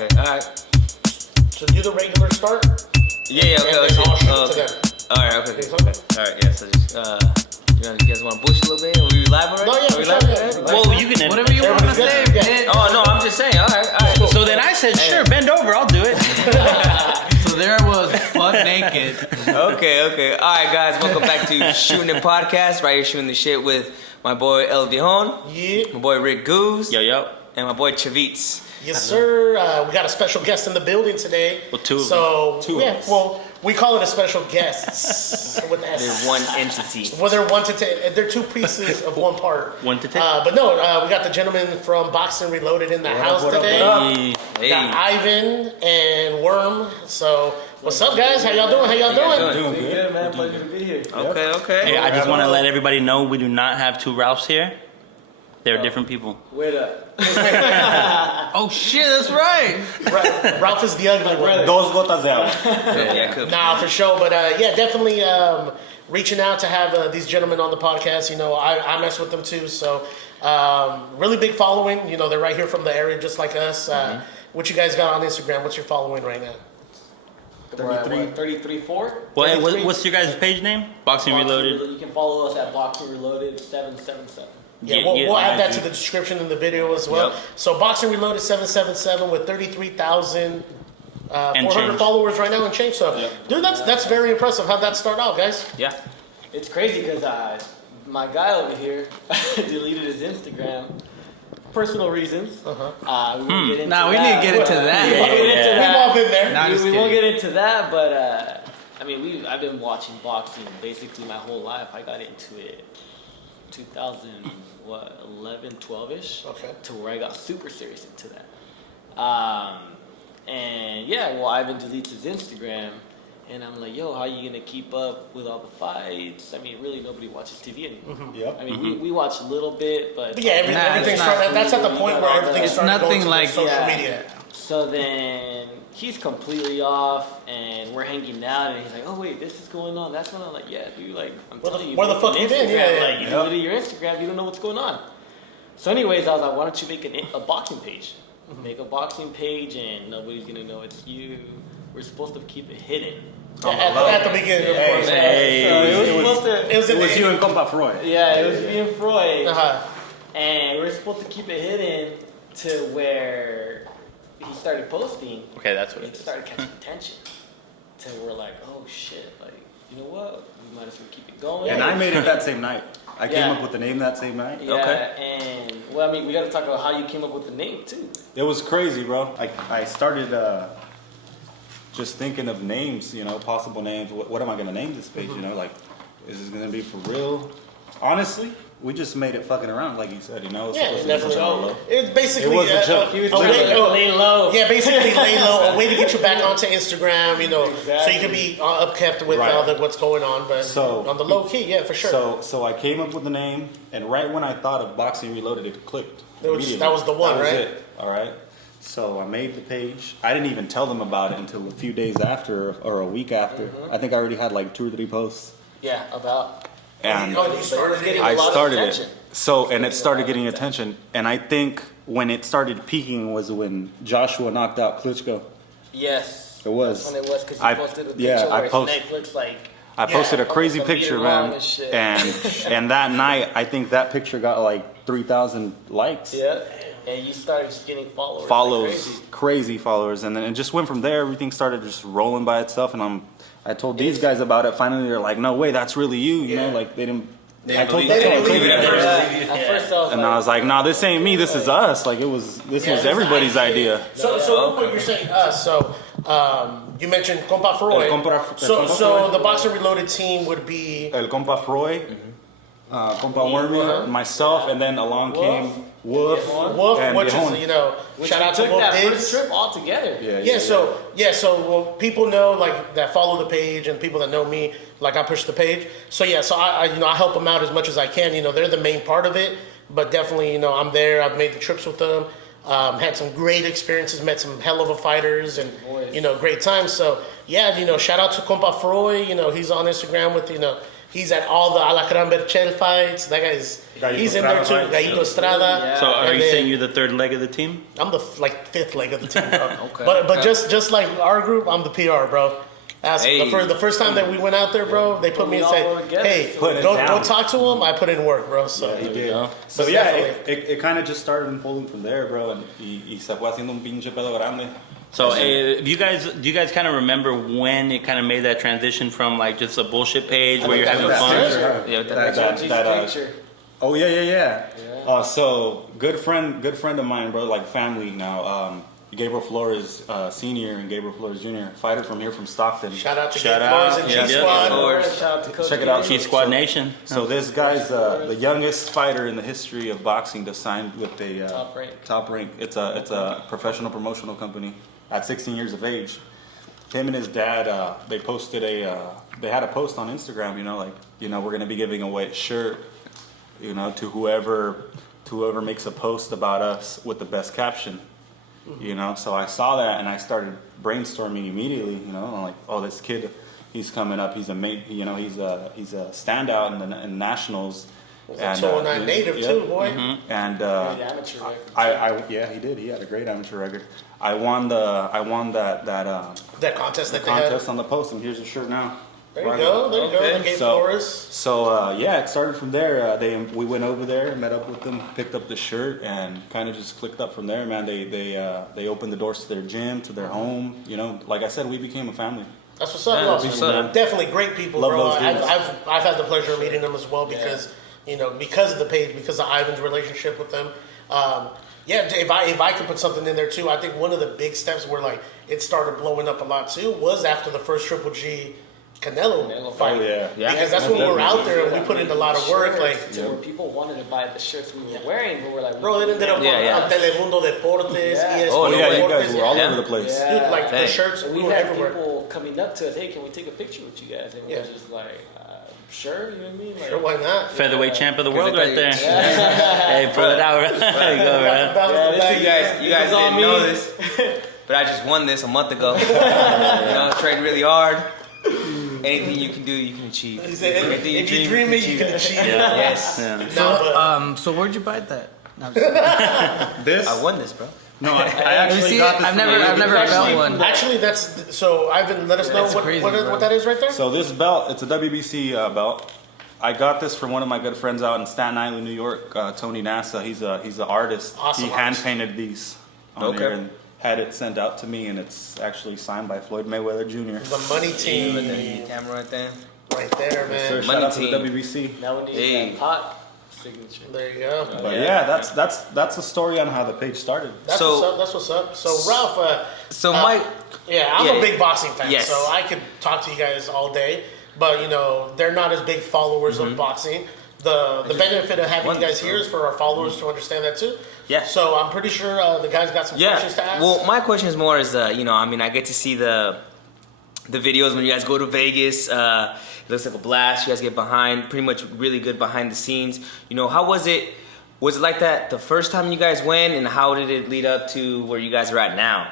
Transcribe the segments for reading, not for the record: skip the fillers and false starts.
Okay. All right. So do the regular start. Yeah. Okay. And then I'll shoot it to them. All right. Okay. Okay. All right. Yeah. So just you guys want to bush a little bit? Are we live already? No, yeah, Are we sure, live? yeah. Well, you can Whatever you want to say, man. Oh no, I'm just saying. All right. So then I said, sure, bend over, I'll do it. So there I was, butt naked. Okay. All right, guys. Welcome back to Shootin' Podcast. Right here, shooting the shit with my boy El Viejon, Yeah. my boy Rick Goose, Yo. and my boy Chavitz. Yes, sir. We got a special guest in the building today. Well, two of Well, we call it a special guest with S. They're one entity. Well, they're two pieces of one part. One to ten. But no, we got the gentleman from Boxing Reloaded in the house today. Hey. Got Ivan and Worm. So, what's up, guys? How y'all doing? Doing good, man. Pleasure to be here. Okay. Hey, I just want to let everybody know we do not have two Ralphs here. They're different people. Wait up. Oh shit, that's right. Ralph is the ugly one. Dos gotas de agua. Yeah, cool. Nah, for sure. But yeah, definitely reaching out to have these gentlemen on the podcast. You know, I mess with them too. So really big following. You know, they're right here from the area just like us. What you guys got on Instagram? What's your following right now? 33.4. What's your guys' page name? Boxing Reloaded. You can follow us at Boxing Reloaded 777. Yeah, we'll add that to the description in the video as well. Yep. So Boxing Reloaded 777 with 33,400 change. followers right now and change. So, dude, that's very impressive. How'd that start out, guys? Yeah. It's crazy because my guy over here deleted his Instagram. Personal reasons. We won't get into Nah, we need to get into that. We won't get into We've all been there. Nah, just we won't kidding. get into that, but I mean, I've been watching boxing basically my whole life. I got into it 2011, 12ish. Okay. To where I got super serious into that. And yeah, well, Ivan deletes his Instagram, and I'm like, yo, how are you gonna keep up with all the fights? I mean, really, nobody watches TV anymore. Yep. I mean, we watch a little bit, but But yeah, everything it's started. not- That's at the point where everything It's started nothing going to like- social Yeah. media. So then he's completely off, and we're hanging out, and he's like, "Oh wait, this is going on. That's going on." Like, yeah, dude. Like, I'm telling you, where the make fuck an you been? Instagram. Yeah. Like, you delete your Instagram, you don't know what's going on. So, anyways, I was like, "Why don't you make a boxing page? Make a boxing page, and nobody's gonna know it's you. We're supposed to keep it hidden." At the beginning, of course. So it was supposed to. It was in the you and Compa Freud. Yeah, it was me and Freud. And we were supposed to keep it hidden to where he started posting. Okay, that's what It it is. started catching attention. To we're like, oh shit, like, you know what? We might as well keep it going. And I made it that same night. I came Yeah. up with the name that same night. Yeah, and well, I mean, we got to talk about how you came up with the name too. It was crazy, bro. I started just thinking of names, you know, possible names. What am I gonna name this page? You know, like, is this gonna be for real? Honestly, we just made it fucking around, like you said. You know, Yeah, supposed to be definitely. fucking low. It's basically It was a joke. He was a trying way- to lay low. Yeah, basically lay low, a way to get you back onto Instagram, you know, so Exactly. you can be upkept with Right. all what's going on. But So- on the low key, yeah, for sure. So I came up with the name, and right when I thought of Boxing Reloaded, it clicked. That was immediately. the one, That was right? it. All right. So I made the page. I didn't even tell them about it until a few days after, or a week after. I think I already had like 2 or 3 posts. Yeah, about. And you started getting it. I a lot of started attention. it. So, and it started getting attention. And I think when it started peaking was when Joshua knocked out Klitschko. Yes. It was. That's when it was because you I- posted a picture yeah, I where his post- neck looks like. I posted a almost crazy a meter picture, long man. and shit. And that night, I think that picture got like 3,000 likes. Yeah. And you started just getting followers. Follows, Like crazy followers, and then it just went from there. Everything started just rolling by itself, and I told these guys about it. Finally, they're like, "No way, that's really you," you know, like they didn't. I told believe them, it at first. At first, I was and I was like, "Nah, this ain't me. This is us. Like this was everybody's idea." So real quick, you're saying us. So you mentioned Compa Freud. El Compa So Freud. the Boxing Reloaded team would be El Compa Freud, Compa Wormy, myself, and then along came Wolf. Wolf, and which Viejon. is shout out to took Wolf that Diggs. first trip all together. So well, people know like that follow the page, and people that know me, like I push the page. So I I help them out as much as I can. You know, they're the main part of it, but definitely I'm there. I've made the trips with them. Had some great experiences, met some hell of a fighters, and great times. So shout out to Compa Freud. He's on Instagram with He's at all the Alacran Berchel fights. That guy's he's in there too. Estrada fights. Gallito Estrada. Yeah. So are And you then- saying you're the third leg of the team? I'm the fifth leg of the team, bro. Okay. But just like our group, I'm the PR, bro. That's Hey. the first time that we went out there, bro. They put me and We all said, go together, "Hey, so Put it go down. talk to him." I put in work, bro. So He did. go. So Most yeah, definitely. it kind of just started unfolding from there, bro. And y se fue haciendo un pinche pedo grande. So do you guys kind of remember when it kind of made that transition from like just a bullshit page where you're having fun? Yeah, Picture. Oh yeah. So good friend of mine, bro. Like family now. Gabriel Flores Senior and Gabriel Flores Junior, fighter from here from Stockton. shout out to Shout Gabe out. Flores and Yeah, G yeah, Squad. Flores. Shout out to Coach Check it out. Gabe. Cheat Squad Nation. So this guy's the youngest fighter in the history of boxing to sign with a Top Rank. Top Rank. It's a professional promotional company at 16 years of age. Him and his dad, they posted they had a post on Instagram. We're gonna be giving away a shirt, to whoever makes a post about us with the best caption. So I saw that and I started brainstorming immediately. I'm like, oh, this kid, he's coming up. He's a standout in nationals. A 209 native yeah. too, boy. And Great amateur record. he did. He had a great amateur record. I won that That contest that they contest had. on the post, and here's the shirt now. There you go. Okay. The Gabe So- Flores. So it started from there. We went over there, met up with them, picked up the shirt, and kind of just clicked up from there. Man, they opened the doors to their gym, to their home. Like I said, we became a family. That's what's up. Yeah, bro. that's what's up. Definitely great people, Love bro. those dudes. I've had the pleasure of meeting them as well because because of the page, because of Ivan's relationship with them. If I could put something in there too, I think one of the big steps where like it started blowing up a lot too was after the first Triple G Canelo fight. Oh, yeah. Yeah. Because that's when we were out there and we put in a lot of work. Like, to where people wanted to buy the shirts we were wearing, but we're like, bro, it ended up Yeah. on Telemundo Deportes, Yeah. ESPN Oh, Oh yeah, you Deportes. guys were all Yeah. over the place. Yeah. Dude, like the Dang. shirts, And we we were had everywhere. people coming up to us, hey, can we take a picture with you guys? And we Yeah. were just like, sure, you know what I mean? Like, Sure, why not? Featherweight champ of the world Because right there. I Hey, pull it out. There you go, man. You guys This is on didn't me. know this, but I just won this a month ago. Trained really hard. Anything you can do, you can achieve. He said, Anything if you dream it, you can achieve it. Yes. Yeah. No, but So where'd you buy that? No, I'm just- This? I won this, bro. No, I Let me actually see got it. this. I've from never you. felt one. actually, that's so. Ivan, let us know That's what, crazy, what bro. that is right there. So this belt, it's a WBC belt. I got this from one of my good friends out in Staten Island, New York, Tony Nassa. He's an artist. Awesome He hand artist. painted these on Okay. here and had it sent out to me, and it's actually signed by Floyd Mayweather Jr. The money team, Look at the camera right there. right there, So man. shout Money out to the team. WBC. now we need Hey. that pot signature. There you go. But yeah, that's the story on how the page started. That's So- what's up. That's what's up. So Ralph, So Mike, yeah, I'm Yeah. a big boxing fan, Yes. so I could talk to you guys all day. But they're not as big followers of boxing. The benefit of having won you guys this, here is for our followers to understand that too. Yeah. So I'm pretty sure the guys got some questions to ask. Well, my question is more is, I get to see the videos when you guys go to Vegas. It looks like a blast. You guys get behind, pretty much really good behind the scenes. How was it? Was it like that the first time you guys went, and how did it lead up to where you guys are at now?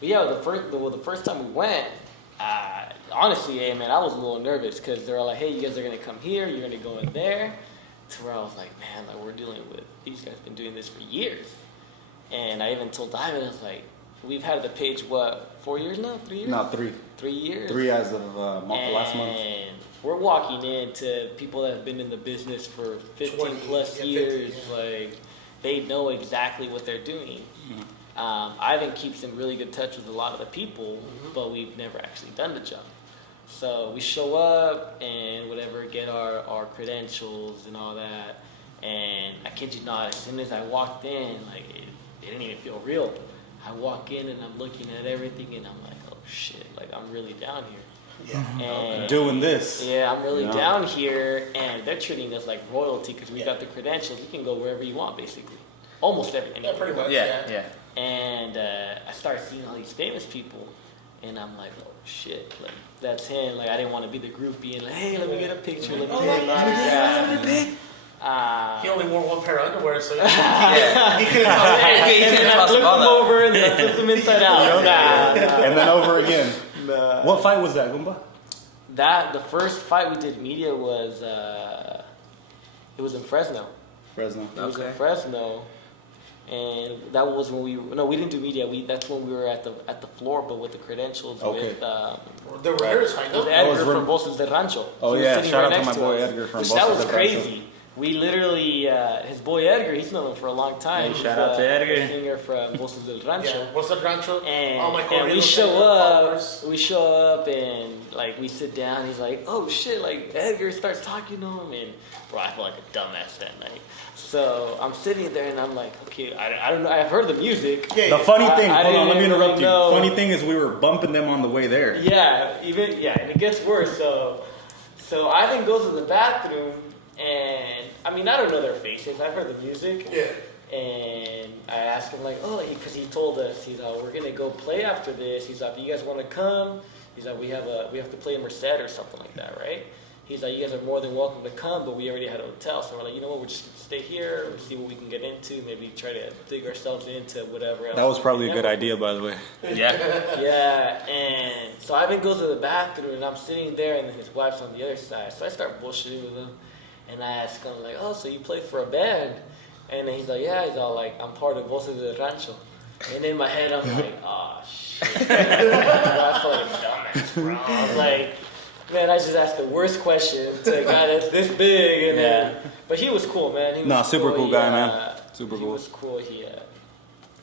But yeah, the first time we went, honestly, hey man, I was a little nervous because they were like, hey, you guys are gonna come here, you're gonna go in there. To where I was like, man, like we're dealing with these guys been doing this for years. And I even told Ivan, I was like, we've had the page 4 years now? 3 years? No, 3. 3 years. 3 as of last month. And we're walking into people that have been in the business for 15 20, plus yeah, 50, years. yeah. Like, they know exactly what they're doing. Ivan keeps in really good touch with a lot of the people, but we've never actually done the job. So we show up and whatever, get our credentials and all that. And I kid you not, as soon as I walked in, like it didn't even feel real. I walk in and I'm looking at everything and I'm like, oh shit, like I'm really down here. yeah. And Doing this. yeah, I'm really Yeah. down here, and they're treating us like royalty because we got the credentials. You can go wherever you want, basically, almost everything. Yeah, pretty much. Yeah. And I started seeing all these famous people, and I'm like, oh shit, like that's him. Like I didn't want to be the groupie and like, hey, let me get a picture. Let me take an autograph. He only wore one pair of underwear, so Yeah. he couldn't tell He And couldn't then I toss the flipped ball them up. over and then I flipped them inside out. Nah. And then over again. What fight was that, Goomba? the first fight we did media was it was in Fresno. Fresno. It was in Okay. Fresno, and that was when we didn't do media. That's when we were at the floor, but with the credentials Okay. with The rehearsal, I know. with Edgar was from Voces del Rancho. Oh, He was yeah. sitting Shout right out to next my boy us, Edgar from which Voces that was del Rancho. crazy. We literally, his boy Edgar, he's known him for a long time. Hey, He's, shout out to Edgar. a singer from Voces del Rancho. Yeah. What's up, Rancho? All my And we Corridos show followers. up, and like we sit down. He's like, "Oh shit!" Like Edgar starts talking to him, and bro, I feel like a dumbass that night. So I'm sitting there, and I'm like, "Okay, I don't know. I've heard the music. Yeah, The funny thing, I hold on, let me didn't interrupt you. know. Funny thing is we were bumping them on the way there. and it gets worse. So Ivan goes to the bathroom, and I mean, I don't know their faces. I've heard the music. Yeah. And I asked him like, oh, because he told us, he's like, we're gonna go play after this. He's like, you guys want to come? He's like, we have to play a Merced or something like that, right? He's like, you guys are more than welcome to come, but we already had a hotel, so we're like, you know what? We're just gonna stay here, we'll see what we can get into, maybe try to dig ourselves into whatever else. That was probably a good Yeah. idea, by the way. Yeah. Yeah, and so Ivan goes to the bathroom, and I'm sitting there, and then his wife's on the other side. So I start bullshitting with him, and I ask him like, oh, so you play for a band? And then he's like, yeah. He's all like, I'm part of Voces del Rancho. And in my head, I'm like, oh shit. I feel like a dumbass, bro. I was like, man, I just asked the worst question to a guy that's this big, and then, but he was cool, man. He was Nah, super cool He, guy, man. Super He cool. was cool. He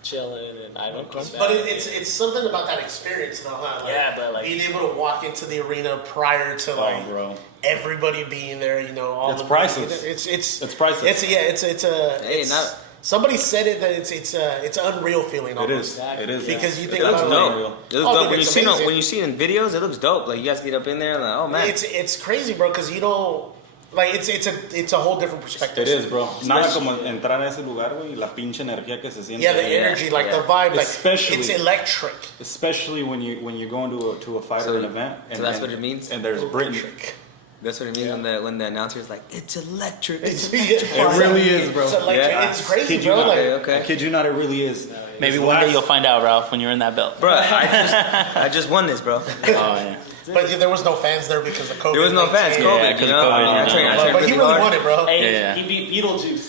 chilling, and I don't. But it's something about that experience, though, huh? Like, Yeah, but, like- being able to walk into the arena prior to like bro. everybody being there, you know, all It's the priceless. It's priceless. It's a. Hey, it's, not- somebody said it that it's an unreal feeling. It Almost. is. It is. Because you It think looks about dope. like, It looks Oh, dope. dude, When you it's see it, amazing. when you see it in videos, it looks dope. Like you guys get up in there, and like, oh man. it's crazy, bro, because you don't like it's a whole different perspective. It is, bro. Nada como entrar a ese lugar, güey, y la pinche energía que se siente. Yeah, the ahí. energy, like Yeah. the vibe, like Especially- it's electric. Especially when you go into a fight So- or an event. so that's what it means? And there's Britain. Electric. That's what it means when the announcer is like, it's electric. It really is, bro. It's electric. Yeah. It's crazy, Kid you bro. not. Like, Okay. I kid you not, it really is. Maybe It's one day last- you'll find out, Ralph, when you're in that belt. Bro, I just won this, bro. Oh yeah. but there was no fans there because of COVID. There was no fans, Yeah, COVID, 'cause you of know? COVID, I trained But he really really hard. won it, bro. Hey, Yeah. he beat Beetlejuice.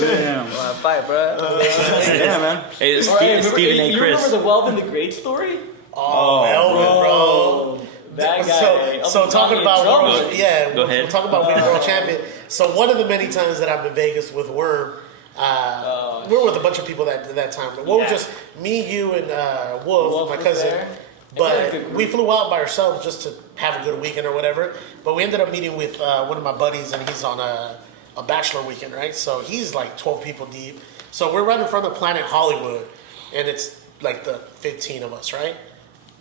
Damn. Well, fight, bro. Yeah, man. Hey, All right, remember, Stephen you A. Chris. remember the Welvin the Great story? Oh, Melvin, bro. That guy. So almost got talking me in about trouble. world, yeah, Go ahead. we're talking about being world champion. So one of the many times that I've been Vegas with Werb, we were with a bunch of people that time. Well, Yeah. just me, you, and Wolf, Wolf my was cousin. there. But And we had a good we group. flew out by ourselves just to have a good weekend or whatever. But we ended up meeting with one of my buddies, and he's on a bachelor weekend, right? So he's like 12 people deep. So we're right in front of Planet Hollywood, and it's like the 15 of us, right?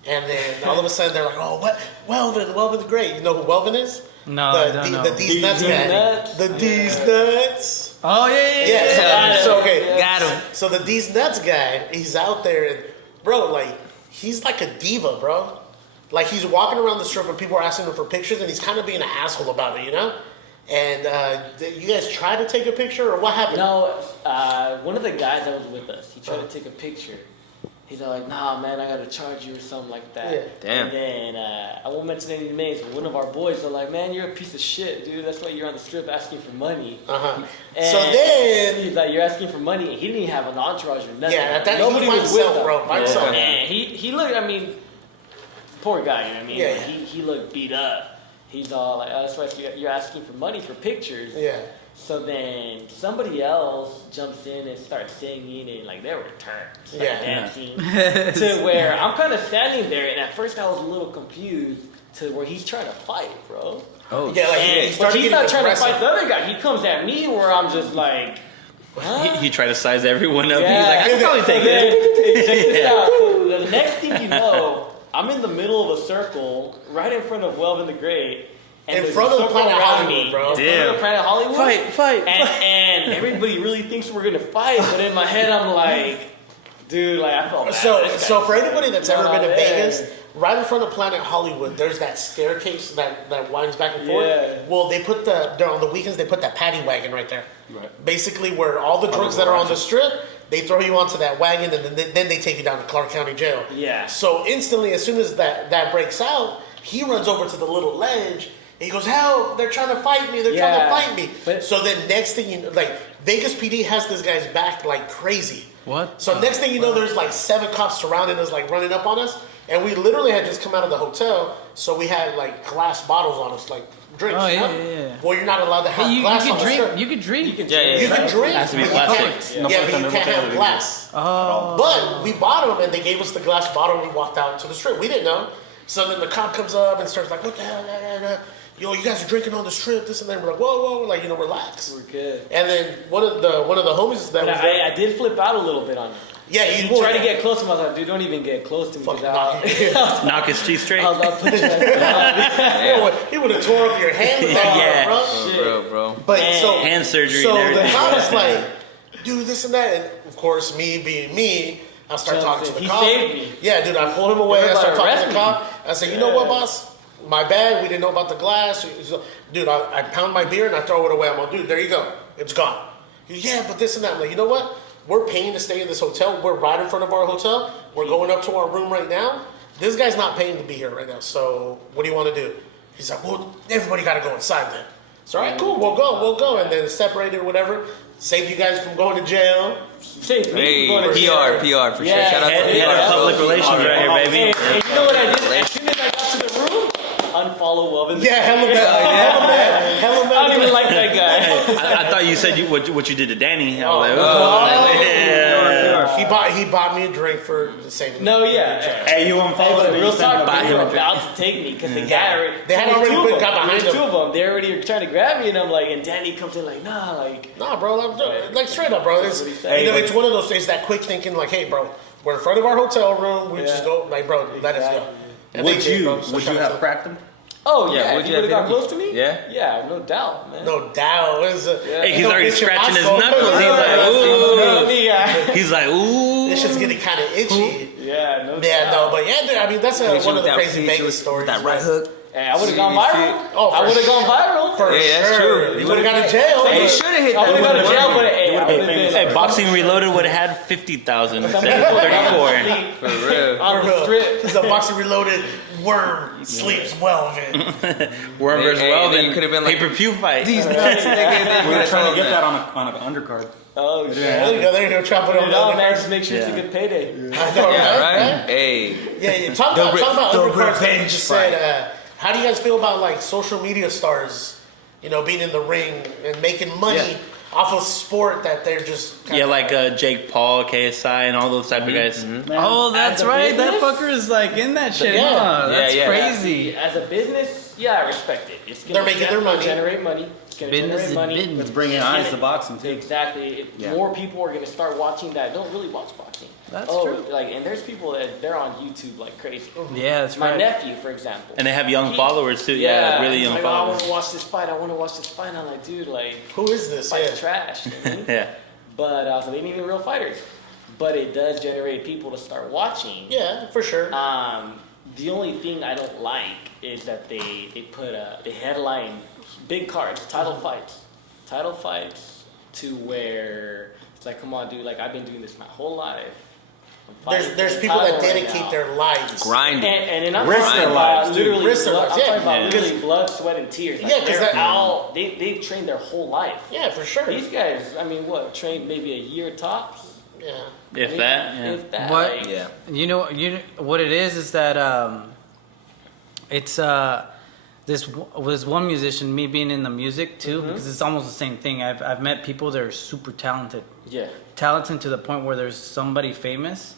And then all of a sudden they're like, "Oh, what? Welvin the Great. You know who Welvin is? No, I don't know. The D's Nuts D's guy. Nuts? The D's Nuts. Oh yeah. Yeah. So okay. Yeah. Got him. So the D's Nuts guy, he's out there, and bro, like he's like a diva, bro. Like he's walking around the strip, and people are asking him for pictures, and he's kind of being an asshole about it, you know. And you guys try to take a picture, or what happened? No, one of the guys that was with us, he tried to take a picture. He's all like, nah, man, I gotta charge you or something like that. Yeah. Damn. And then, I won't mention any names, but one of our boys are like, man, you're a piece of shit, dude. That's why you're on the strip asking for money. Uh-huh. And So then, he's like, you're asking for money, and he didn't even have an entourage or nothing. Yeah, at that- Nobody he was by was with himself, him. bro, by himself. And he looked, I mean, poor guy, you know what I mean? Yeah, But yeah. he looked beat up. He's all like, oh, that's why you're asking for money for pictures. yeah. So then somebody else jumps in and starts singing, and like they were turned, started Yeah. dancing to where I'm kind of standing there, and at first I was a little confused to where he's trying to fight, bro. Oh, Yeah, like, And, he but started he's getting not trying to aggressive. fight the other guy. He comes at me where I'm just like, huh? He tried to size everyone up. Yeah. He's like, I can probably take So then, it. check this out. So the next thing you know, I'm in the middle of a circle, right in front of Welvin the Great. And In there's front a of the circle Planet around Hollywood, me. bro. In front of the Planet Hollywood. Fight. And everybody really thinks we're gonna fight, but in my head I'm like, Dude, like I felt bad. So for anybody that's ever been to man. Vegas, right in front of Planet Hollywood, there's that staircase that winds back and forth. Yeah. Well, they put on the weekends they put that paddy wagon right there. Right. Basically, where all the drugs that are on the strip, they throw you onto that wagon and then they take you down to Clark County Jail. Yeah. So instantly, as soon as that breaks out, he runs over to the little ledge. And he goes, "Help! They're trying to fight me! They're trying to fight me!" But- so then, next thing you know, like Vegas PD has this guy's back like crazy. What? So next thing you know, there's like 7 cops surrounding us, like running up on us, and we literally had just come out of the hotel, so we had like glass bottles on us, like drinks. Oh, you yeah, know? yeah, yeah. Well, you're not allowed to have Hey, you glass can on the drink. strip. You can drink. You can You can drink. It has to be but you plastic. can't- No Yeah, but you puesto, can't no have botella. glass. Oh. But we bought them, and they gave us the glass bottle, and we walked out to the strip. We didn't know. So then the cop comes up and starts like, "What the hell? Yo, you guys are drinking on the strip, this and that." We're like, "Whoa, whoa," like, relax. We're good. And then one of the homies that But was there, I did flip out a little bit on you. yeah, You will, tried to yeah. get close to me. I was like, dude, don't even get close to me. Fucking 'cause knock you. Knock his teeth straight. I'll put you like He would have tore up your hand with that, Yeah. bro. Bro. But And so hand surgery So and the everything. cop was like, "Dude, this and that," and of course, me being me, I start Jumps talking to in. the He cop. saved me. Yeah, dude, I pull him away. They were I start about to talking to the arrest cop. I said, "You know what, boss? My bad. We didn't know about the glass." So, dude, I pound my beer and I throw it away. I'm like, "Dude, there you go. It's gone." He goes, "Yeah, but this and that." I'm like, "You know what? We're paying to stay in this hotel. We're right in front of our hotel. We're going up to our room right now. This guy's not paying to be here right now. So what do you want to do?" He's like, "Well, everybody got to go inside then." So, all right, cool. We'll go. And then separated or whatever. Saved you guys from going to jail. Saved me Hey, from going to jail. PR for sure. Yeah, Shout out to Head PR. of public relations right here, Hey, baby. and you know what I did? As soon as I got to the room, unfollow Wub. Yeah, hella mad. Hella mad. I don't even like that guy. I thought you said what you did to Danny. I Oh, was like, no. yeah. He bought me a drink for the same. No, yeah. Hey, you Hey, unfollowed but me. real You sent talk, me a they were video. about to take me because the guy already. They had there was already two of got them. behind There was them. two of them. They already were trying to grab me, and I'm like, and Danny comes in like, nah, like. Nah, bro, like straight up, bro. It's, That's what he said. you know, it's one of those things that quick thinking, like, "Hey, bro, we're in front of our hotel room. We just Yeah. go, like, bro, let us go." Exactly. And they Would did, you bro, so would shout you out have to cracked him? Oh Yeah, yeah, would if you you would have have got him? close to me. Yeah? Yeah, no doubt, man. them. No doubt. It's a, Yeah. Hey, he's you know, already it's your scratching his asshole. knuckles. He's like, You know ooh. me, He's like, ooh. This shit's getting kind of itchy. yeah, no Yeah, doubt. no, but yeah, dude, I mean, that's one of the crazy Vegas stories. That right man. hook. Hey, I would have gone viral. Oh, I for would have gone viral. For Yeah, that's sure. true. You would have gone to jail. Hey, you but- should have hit I would that. have gone to jail, but hey, I would've would been have famous. been. Hey, Boxing Reloaded would have had 50,000 instead Some of people are 34. asleep For real. on the strip. Because the Boxing Reloaded worm sleeps well, man. Worm versus Hey, then you Welvin. could have been like, Pay-per-view fight. These nuts, nigga. We were trying to get that on an undercard. Oh shit. There you go. There you go. Chop it on No, the man, just make sure it's a Yeah. good payday. I know, Yeah, right? right? Hey. Yeah. Talk about The undercards that you revenge just fight. said. How do you guys feel about like social media stars, being in the ring and making money off of sport that they're just kinda Yeah, like Jake Paul, KSI, and all those type of guys. Oh, that's As a right. That business? fucker is like in that shit. Yeah. Huh? That's Yeah, yeah. crazy. As a business, yeah, I respect it. It's They're making their money. Generate money. It's gonna Business generate is money. business. Let's bring in eyes to boxing too. Exactly. Yeah. More people are gonna start watching that don't really watch boxing. That's true. Like, and there's people that they're on YouTube like crazy. Yeah, that's My right. nephew, for example. And they have young He- followers too. Yeah, really he's young like, "Oh, I followers. want to watch this fight. I want to watch this fight. And I'm like, dude, like, Who is this? fight's Yeah. trash. You know what I mean? Yeah. But so they need real fighters. But it does generate people to start watching. Yeah, for sure. The only thing I don't like is that they put they headline big cards, title fights to where it's like, come on, dude, like I've been doing this my whole life. I'm fighting There's for the people that title right dedicate now. their lives. Grinding. And I'm Risk talking their about lives, too. literally Risk their blood, lives, I'm yeah. talking about Yeah. literally blood, sweat, and tears. Like, Yeah, 'cause they're that- all they've trained their whole life. Yeah, for sure. These guys, I mean, what trained maybe a year tops. Yeah. If Maybe- that, yeah. If that. What? like- Yeah. You know what it is that it's this one musician, me being in the music too, because it's almost the same thing. I've met people that are super talented to the point where there's somebody famous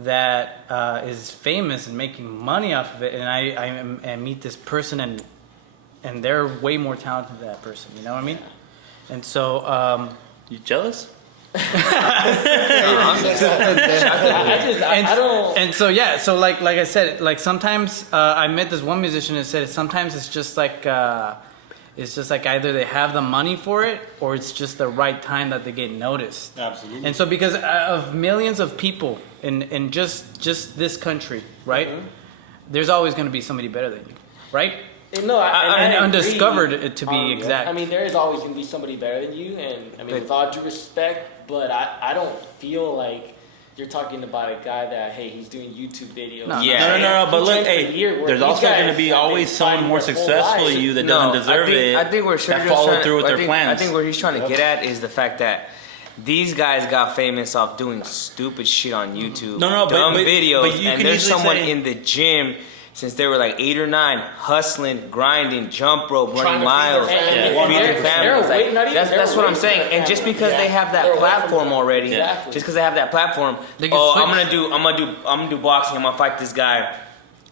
that is famous and making money off of it, and I meet this person and they're way more talented than that person. You know what I mean? And so. You jealous? I don't. And so yeah, so like I said, like sometimes I met this one musician that said sometimes it's just like It's just like either they have the money for it or it's just the right time that they get noticed. Absolutely. And so because of millions of people in just this country, right? There's always going to be somebody better than you, right? No, I And agree. undiscovered to be exact. I mean, there is always going to be somebody better than you, and I mean, with all due respect, but I don't feel like you're talking about a guy that, hey, he's doing YouTube videos. No. Yeah. No. But He look, trained for a year, hey, where there's these also guys going to be have been always someone fighting more their whole successful lives. than you that doesn't deserve it. I think where that Sergio's follow trying- through with I their think- plans. I think where he's trying to get at is the fact that these guys got famous off doing stupid shit on YouTube. No, but- dumb but- videos. but you and can there's easily someone say- in the gym since they were like 8 or 9, hustling, grinding, jump rope, Trying running to feed miles, their family. And feeding they're- families. they're Like, not even- that's they're what I'm away from saying. their And just family. because they have They're that away from platform them. already, Exactly. just because they have that platform, They can I'm switch. gonna do boxing. I'm gonna fight this guy.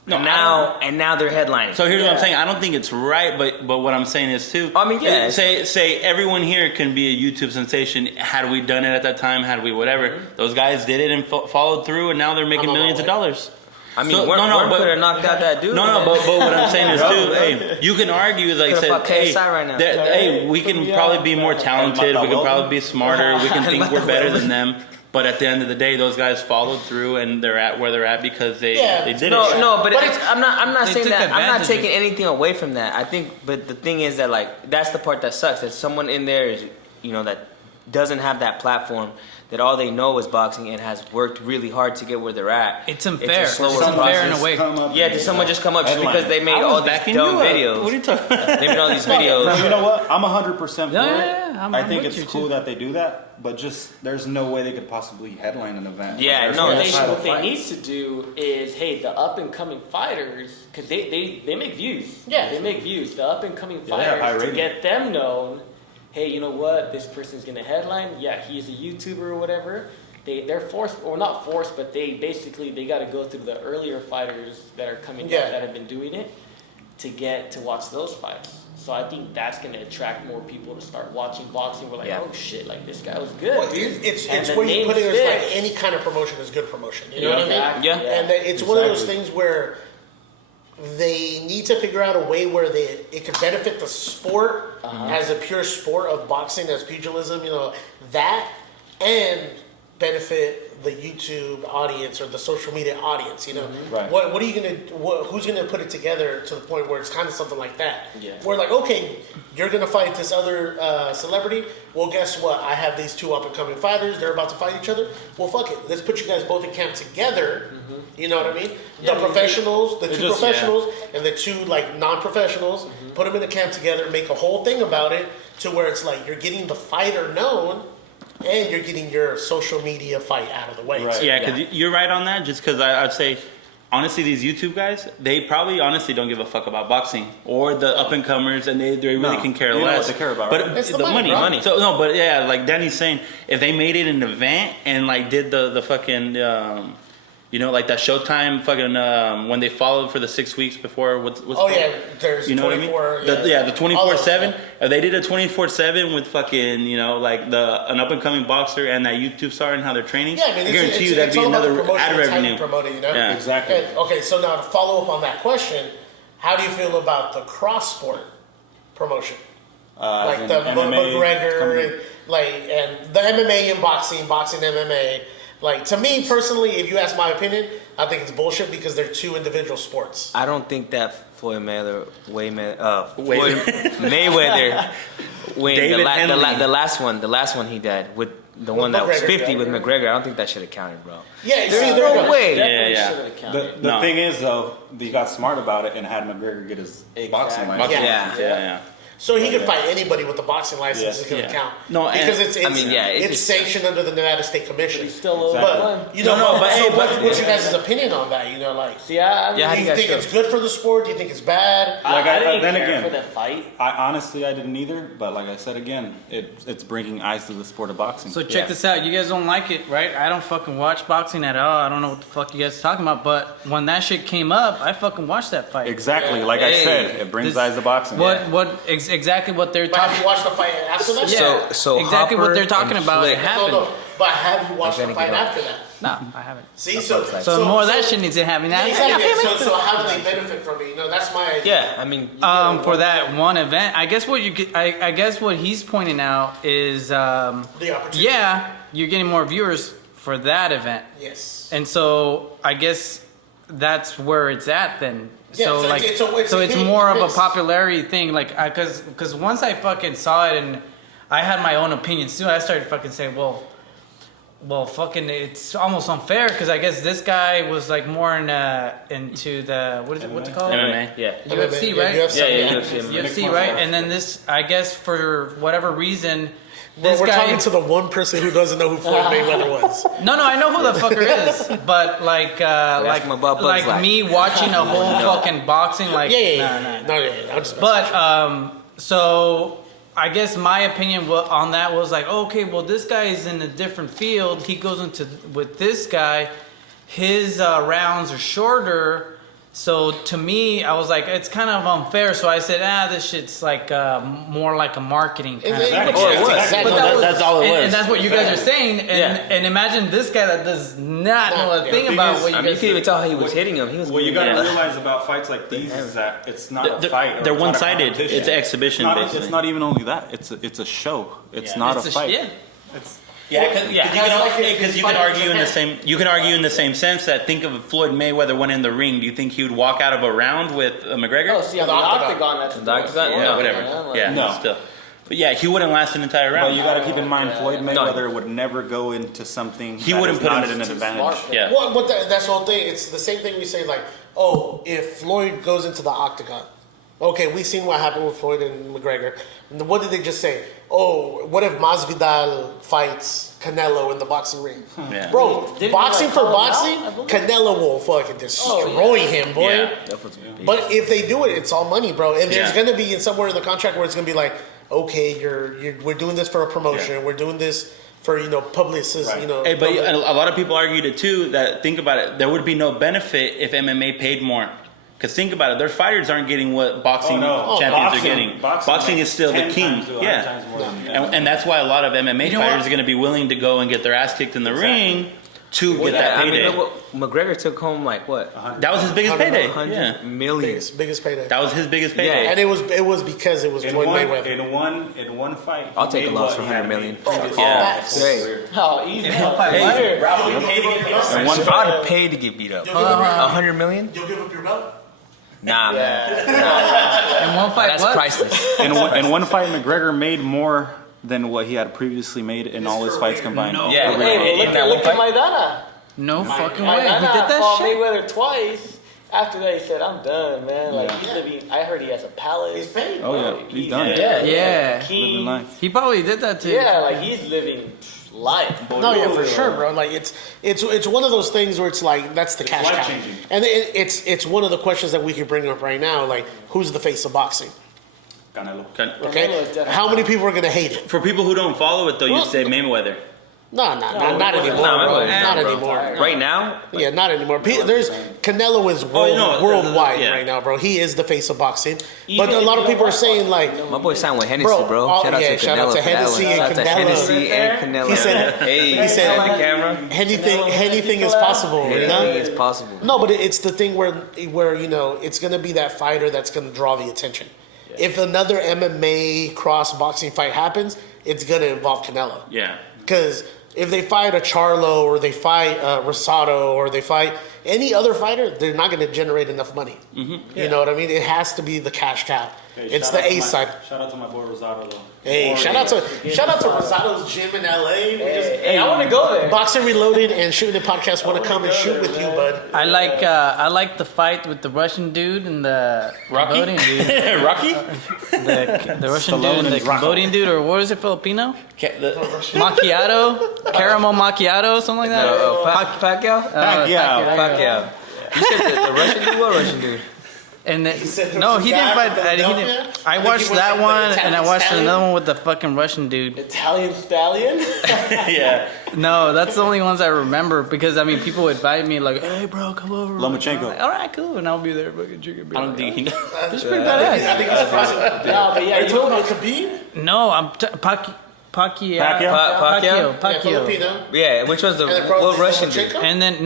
No, and now they're headlining. So here's what I'm Yeah. saying. I don't think it's right, but what I'm saying is too. I mean, yeah. Say everyone here can be a YouTube sensation. Had we done it at that time, had we whatever, those guys did it and followed through, and now they're making I'm on millions my of way. dollars. I mean, So- Worm but- could have knocked out that dude. No, but what I'm saying is too. Hey, you can argue, like I Could've said, fought hey, KSI right now. hey, we can probably be more talented. We can probably be smarter. We can think we're better than them. But at the end of the day, those guys followed through, and they're at where they're at because they did it. No, but But I'm not They saying took that. I'm not advantage taking of anything away from that. I think, but the thing is that like that's the part that sucks. That someone in there is, that doesn't have that platform. That all they know is boxing and has worked really hard to get where they're at. It's unfair. a slower It's unfair in a way. Yeah, did someone just come up just because they made I all was these backing dumb you up. videos? What are you talking? They made all these No, videos. you know what? I'm 100% for Yeah, it. I'm I think with it's you, cool too. that they do that, but just there's no way they could possibly headline an event. Yeah, There's no, What they should- what they need to do is, hey, the up and coming fighters, because they make views. Yeah. They make views. The up and coming Yeah, they have high fighters, to rating. get them known, hey, you know what? This person's going to headline. Yeah, he is a YouTuber or whatever. They're forced, or not forced, but they got to go through the earlier fighters that are coming Yeah. up that have been doing it to get to watch those fights. So I think that's going to attract more people to start watching boxing. We're like, Yeah. oh shit, like this guy was good. Well, it's And the where you name put it as like fits. any kind of promotion is good promotion. You know what I mean? Exactly, Yeah. And it's one of those Exactly. things where they need to figure out a way where it can benefit the sport as a pure sport of boxing, as pugilism, that, and benefit the YouTube audience or the social media audience. Right. What are you gonna? Who's gonna put it together to the point where it's kind of something like that? Yeah. Where like, okay, you're gonna fight this other celebrity. Well, guess what? I have these two up and coming fighters. They're about to fight each other. Well, fuck it. Let's put you guys both in camp together. You know what I mean? Yeah, The professionals, the two just- professionals, and the two like non-professionals. Put them in a camp together. Make a whole thing about it to where it's like you're getting the fighter known, and you're getting your social media fight out of the way. Right. Yeah, because you're right on that. Just because I'd say, honestly, these YouTube guys, they probably honestly don't give a fuck about boxing or the up and comers, and they really No. can care You know less. what they care about, But right? It's the the money, money. bro. So no, but yeah, like Danny's saying, if they made it an event and like did the fucking. Like that Showtime fucking when they followed for the 6 weeks before what's Oh called? yeah, there's You know what I mean? 24. The All 24/7. those, If they did a 24/7 with fucking like an up and coming boxer and that YouTube star and how they're training, Yeah, I mean, guarantee you that'd it's be all about the another promotion. ad It's how you revenue. promote it, Yeah. Exactly. And, okay, so now to follow up on that question, how do you feel about the cross sport promotion? As Like in the MMA McGregor, company. and the MMA and boxing MMA. Like to me personally, if you ask my opinion, I think it's bullshit because they're two individual sports. I don't think that Floyd Mayweather win David Henley. the last one he did with the one that was McGregor. 50 with McGregor. I don't think that should have counted, bro. Yeah, you see, There's there you no go. way. Definitely Yeah. should have counted. The No. thing is, though, they got smart about it and had McGregor get his boxing Exactly. license. Yeah. Yeah. So he could fight anybody with the boxing license. Yeah. It's going to Yeah. count. No, and- because it's I mean, yeah, it it's just- sanctioned under the Nevada State Commission. He's still over Exactly. one. You know, No, but so hey, what's but- your guys' opinion on that? Like, See, I Yeah, how do do you you guys think feel? it's good for the sport? Do you think it's bad? Like, I didn't then care again- for the fight. I didn't either, but like I said again, it's bringing eyes to the sport of boxing. So check this out. You guys don't like it, right? I don't fucking watch boxing at all. I don't know what the fuck you guys are talking about. But when that shit came up, I fucking watched that fight. Exactly, Yeah. like I Hey, said, it brings This- eyes to boxing. Exactly what they're But have talking. you watched the fight after that? Yeah, So exactly Hopper what they're talking and about. It Flick. happened. No. But have you watched I'm the gonna fight get after that? No, I haven't. See, So more of that shit needs to happen. Yeah, exactly. So how do they benefit from it? You know, that's my idea. Yeah, I mean, For that one event, I guess what you could, I guess what he's pointing out is, The opportunity. yeah, you're getting more viewers for that event, Yes. and so I guess that's where it's at then. Yeah, So so like, it's so a it's hit more and of a miss. popularity thing. Like, because once I fucking saw it and I had my own opinions too, I started fucking saying, well, fucking, it's almost unfair because I guess this guy was like more into the what's it called? MMA. yeah. UFC, Yeah, right? UFC. Yeah, Yeah. UFC. UFC, right? And then this, I guess, for whatever reason, Bro, this we're guy. talking to the one person who doesn't know who Floyd Mayweather was. No, I know who the fucker is, but like him about Bugs like Life. me watching a whole fucking boxing, like nah. No, yeah. I'm just But so I guess my opinion on that was like, okay, well, this guy is in a different field. He goes into with this guy. His rounds are shorter. So to me, I was like, it's kind of unfair. So I said, this shit's like more like a marketing kind of thing. Exactly. That's all it was. And that's what you guys are saying. And, Yeah. and imagine this guy that does not know a thing thing about is, what you I mean, you guys can even do. tell how he was hitting him. He was. What you gotta Yeah. realize about fights like these is that it's not a fight. or They're it's not a one-sided. competition. It's exhibition, It's not, basically. it's not even only that. It's a show. It's not It's a fight. yeah. Yeah, Well, because you can argue in the same. You can argue in the same sense that think of if Floyd Mayweather went in the ring. Do you think he would walk out of a round with McGregor? Oh, see, on the octagon, that's The octagon? yeah, Yeah, whatever. like- Yeah, No. still. But yeah, he wouldn't last an entire But round. you got to keep in mind, Floyd No. Mayweather would never go into something. He that wouldn't is put not him an too advantage. smart. Yeah. Well, but that's the whole thing. It's the same thing we say, like, oh, if Floyd goes into the octagon, okay, we've seen what happened with Floyd and McGregor. And what did they just say? Oh, what if Masvidal fights Canelo in the boxing ring? Yeah. Bro, Didn't he, boxing like, for call him boxing, out, I believe? Canelo will fucking destroy him, boy. Yeah. That was big. But if they do it, it's all money, bro. And there's Yeah. gonna be somewhere in the contract where it's gonna be like, okay, we're doing this for a promotion. Yeah. We're doing this for publicists. Right. You know, Hey, but a lot of people argued it too. That think about it, there would be no benefit if MMA paid more. Because think about it, their fighters aren't getting what boxing champions are getting. Boxing is still the 10 king. times to 100 Yeah, times more than and that's why a lot of MMA know fighters what? are going to be willing to go and get their ass kicked in the ring to get Yeah, that I mean, payday. look what McGregor took home like what? That was his biggest payday. 100 Yeah, million. biggest payday. that was his biggest payday. Yeah. And it was because it was Floyd Mayweather. In one fight, I'll he take a made loss what for he 100 had million. made previous Yeah. fights. Hey. Oh, easy. Hey, And one I'd pay to get beat up. 100 million? You'll give up your belt? Nah, man. And one fight, That's what? priceless. In one fight, McGregor made more than what he had previously made in all his fights combined. Yeah. Hey, In well, that look one at Maidana. No fucking way. He Maidana did that fought shit. Mayweather twice. After that, he said, "I'm done, man." Like he's living. I heard he has a palace. He's paid. Oh yeah, he's done. Yeah. Living King. life. He probably did that too. Yeah, like he's living life. No, yeah, for sure, bro. Like it's one of those things where it's like that's the cash cow, life-changing. and it's one of the questions that we could bring up right now. Like, who's the face of boxing? Canelo. Okay, Canelo is definitely- how many people are gonna hate it? For people who don't follow it, though, you'd say Mayweather. No, not anymore, No, bro. Mayweather's Not done, bro. anymore. Right now, Yeah, not anymore. There's Canelo is worldwide right now, bro. He is the face of boxing. Even But a if lot you of people are don't saying like, my boy signed with Hennessy, Bro, bro. oh, Shout out yeah, to shout out Canelo to for that Hennessy one. and Shout out to Canelo. Hennessy and Canelo. He said- hey, he said- on the camera. anything is possible. You know? Anything is possible. No, but it's the thing where it's gonna be that fighter that's gonna draw the attention. If another MMA cross boxing fight happens, it's gonna involve Canelo. Yeah. Because if they fight a Charlo or they fight Rosado or they fight any other fighter, they're not going to generate enough money. You know what I mean? It has to be the cash cow. Hey, It's shout the out to A my- side. Shout out to my boy Rosado though. Hey, shout out to Rosado's gym in LA. Hey, I want to go there. Boxing Reloaded and Shootin' Podcast want to come and shoot with you, bud. I like the fight with the Russian dude and the Rocky? Cambodian dude. Rocky? The Russian Stallone dude and the and Rocco. Cambodian dude, or what is it, Filipino? The- Macchiato? Caramel macchiato, something like that? Pacquiao? Pacquiao. You said the Russian dude? What Russian dude? And then, said there no, was he a didn't guy fight. from He Philadelphia? didn't. I I think watched he that went one, with the and I watched Italian another one with the fucking Russian dude. Italian stallion. yeah. No, that's the only ones I remember because I mean, people would invite me like, "Hey, bro, come over." Lomachenko. I'm like, all right, cool, and I'll be there, fucking drinking beer. I don't think he knows. It's pretty I badass. think it's possible. No, but yeah, Are you you talking know, about Khabib? No, Pacquiao. Pacquiao? Yeah, Filipino. Yeah, which was the And then probably what Russian dude? Lomachenko? And then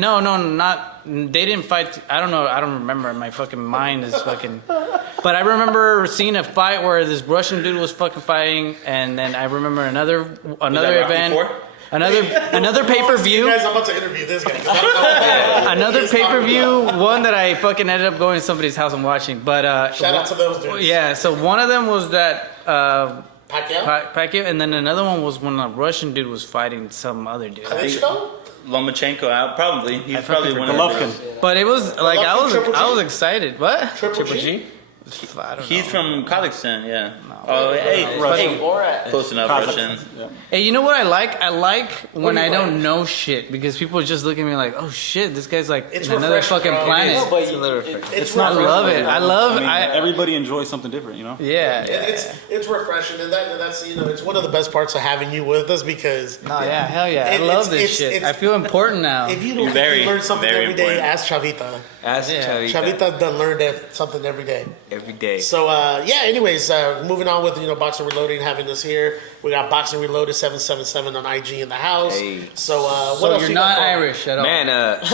not they didn't fight. I don't know. I don't remember. My fucking mind is fucking. But I remember seeing a fight where this Russian dude was fucking fighting, and then I remember another Rocky event, IV? another pay per view. Guys, I'm about to interview this guy. 'Cause I don't know. Another He's pay per view, talking one that I fucking ended up going to somebody's house and watching. But Shout out to those dudes. yeah, so one of them was that Pacquiao? Pacquiao, and then another one was when a Russian dude was fighting some other dude. Klitschko? Lomachenko, probably. He's I probably fucking one of Golovkin. those. But it was like Triple G? I was excited. What? Triple G? I don't He's know. from Kazakhstan, yeah. Oh, hey, Russian. Or at close enough, Russian. Yeah. Hey, you know what I like? I like when do you I don't like? know shit because people just look at me like, oh shit, this guy's like It's in another refreshing, fucking bro. planet. no, but It's a little It's I love it. I love. I mean, I everybody enjoys something different, you know. yeah. It's refreshing, and that's it's one of the best parts of having you with us because Oh yeah, hell yeah! I It- love it's- this it's- shit. it's- I feel important now. if you You're don't very, you learn something very every day, important. ask Chavita. Ask Yeah. Chavita Chavita done learned that something every day. every day. So yeah. Anyways, moving on with Boxing Reloading, having us here. We got Boxing Reloaded 777 on IG in the house. Hey. So what So else you're you got not for- Irish at all. Man,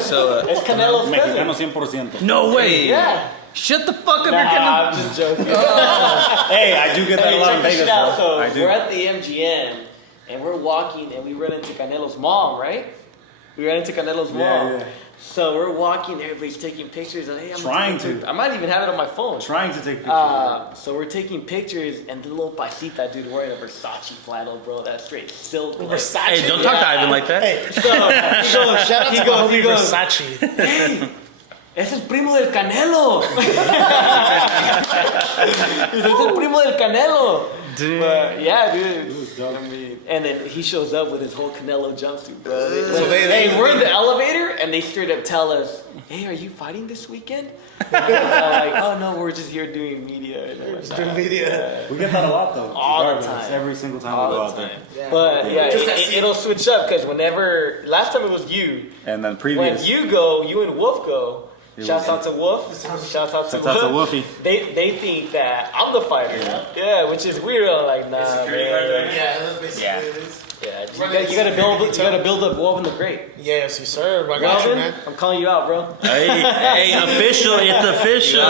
so it's Canelo's cousin. Mexicano 100%. No way. Yeah. Shut the fuck up. You're Nah, gonna. I'm just joking. Hey, I do get that a lot in Check this Vegas, shit out. bro. So I do. we're at the MGM and we're walking and we run into Canelo's mom, right? We ran into Canelo's mom. yeah. So we're walking, everybody's taking pictures. And, hey, I'm Trying taking to. I might even have it on my phone. Trying to take pictures. So we're taking pictures, and the little paisita dude wearing a Versace flannel, bro. That's straight silk. like- Versace. Hey, don't talk to Ivan like that. Hey, so he goes, shout out to my homie Versace. Hey, ese es el primo del Canelo. Ese es el primo del Canelo. Dude. But yeah, dude. dope. I mean, and then he shows up with his whole Canelo jumpsuit, bro. So they- We're in the elevator, and they straight up tell us, "Hey, are you fighting this weekend?" And I'm like, "Oh no, we're just here doing media." And I'm like, Doing "Nah." media. We get that a lot, though. All the Regardless, time. Every single time All we go the out time. there. But yeah, Just that scene. it'll switch up because whenever last time it was you. And then When previous. you go, you and Wolf go. Shouts out to Wolf. Shouts out to Shouts out to Wolf. Wolfie. They think that I'm the fighter. Yeah, which is weird. I'm like, nah, man. Yeah, that's basically Yeah. what it is. Yeah, you gotta build up Wolf in the Great. Yes, you sir. I got you, Welvin, man. I'm calling you out, bro. Hey, official, it's official.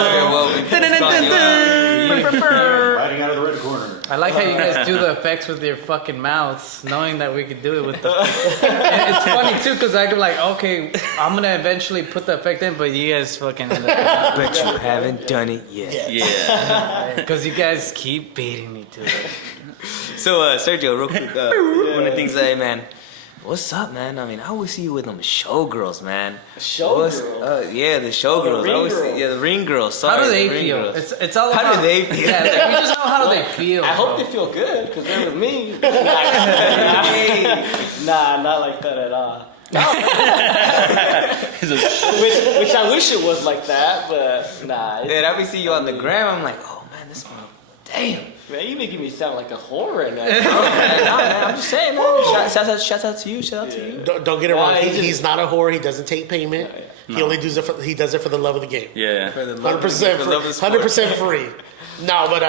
Fighting out of the red corner. I like how you guys do the effects with your fucking mouths, knowing that we could do it with the. And it's funny too, cause I'm like, okay, I'm gonna eventually put the effect in, but you guys fucking. But you haven't done it yet. Yeah. Cause you guys keep beating me to it. So, Sergio, real quick, one of the things that, man, what's up, man? I mean, I always see you with them showgirls, man. Showgirls? Yeah, the showgirls. ring I always girls. Yeah, the ring girls. How Sorry, do they the ring feel? girls. It's all How about. do they feel? Yeah, like, we just know how do they feel. I hope bro. they feel good because they're with me. Nah, not like that at all. Which I wish it was like that, but nah. Dude, I be see you on the gram. I'm like, oh man, this one, damn. Man, you making me sound like a whore right now. Nah, man, I'm just saying, man. Shout out to you. Shout out to you. Don't get it wrong. Nah, he just- He's not a whore. He doesn't take payment. He only does it. He does it for the love of the game. Yeah. For the love of the 100% game, for the love of the sport. 100% free. No, but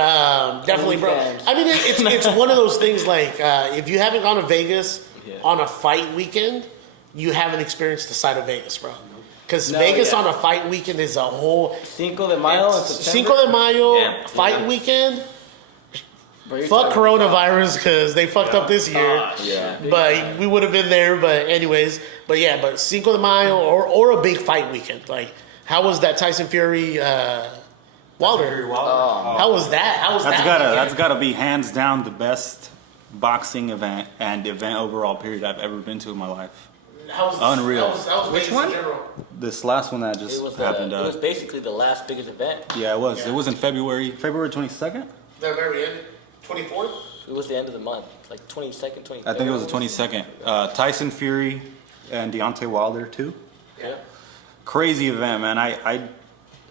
definitely, bro. OnlyFans. I mean, it's one of those things. Like if you haven't gone to Vegas on a fight weekend, you haven't experienced the side of Vegas, bro. Because No, Vegas yeah. on a fight weekend is a whole Cinco de Mayo in September. Cinco de Mayo Yeah. fight weekend. Bro, you're Fuck talking- coronavirus because they fucked up this year. Yeah. But we would have been there. But anyways, but yeah, but Cinco de Mayo or a big fight weekend. Like, how was that Tyson Fury Wilder? How was that? How was that? That's gotta be hands down the best boxing event and event overall period I've ever been to in my life. How was Unreal. How was Which Vegas one? In general? This last one that just It was, happened. it was basically the last biggest event. Yeah, it was. It was in February 22nd. The very end, 24th. It was the end of the month, like 22nd, 23rd. I think it was the 22nd. Tyson Fury and Deontay Wilder too. Yeah. Crazy event, man.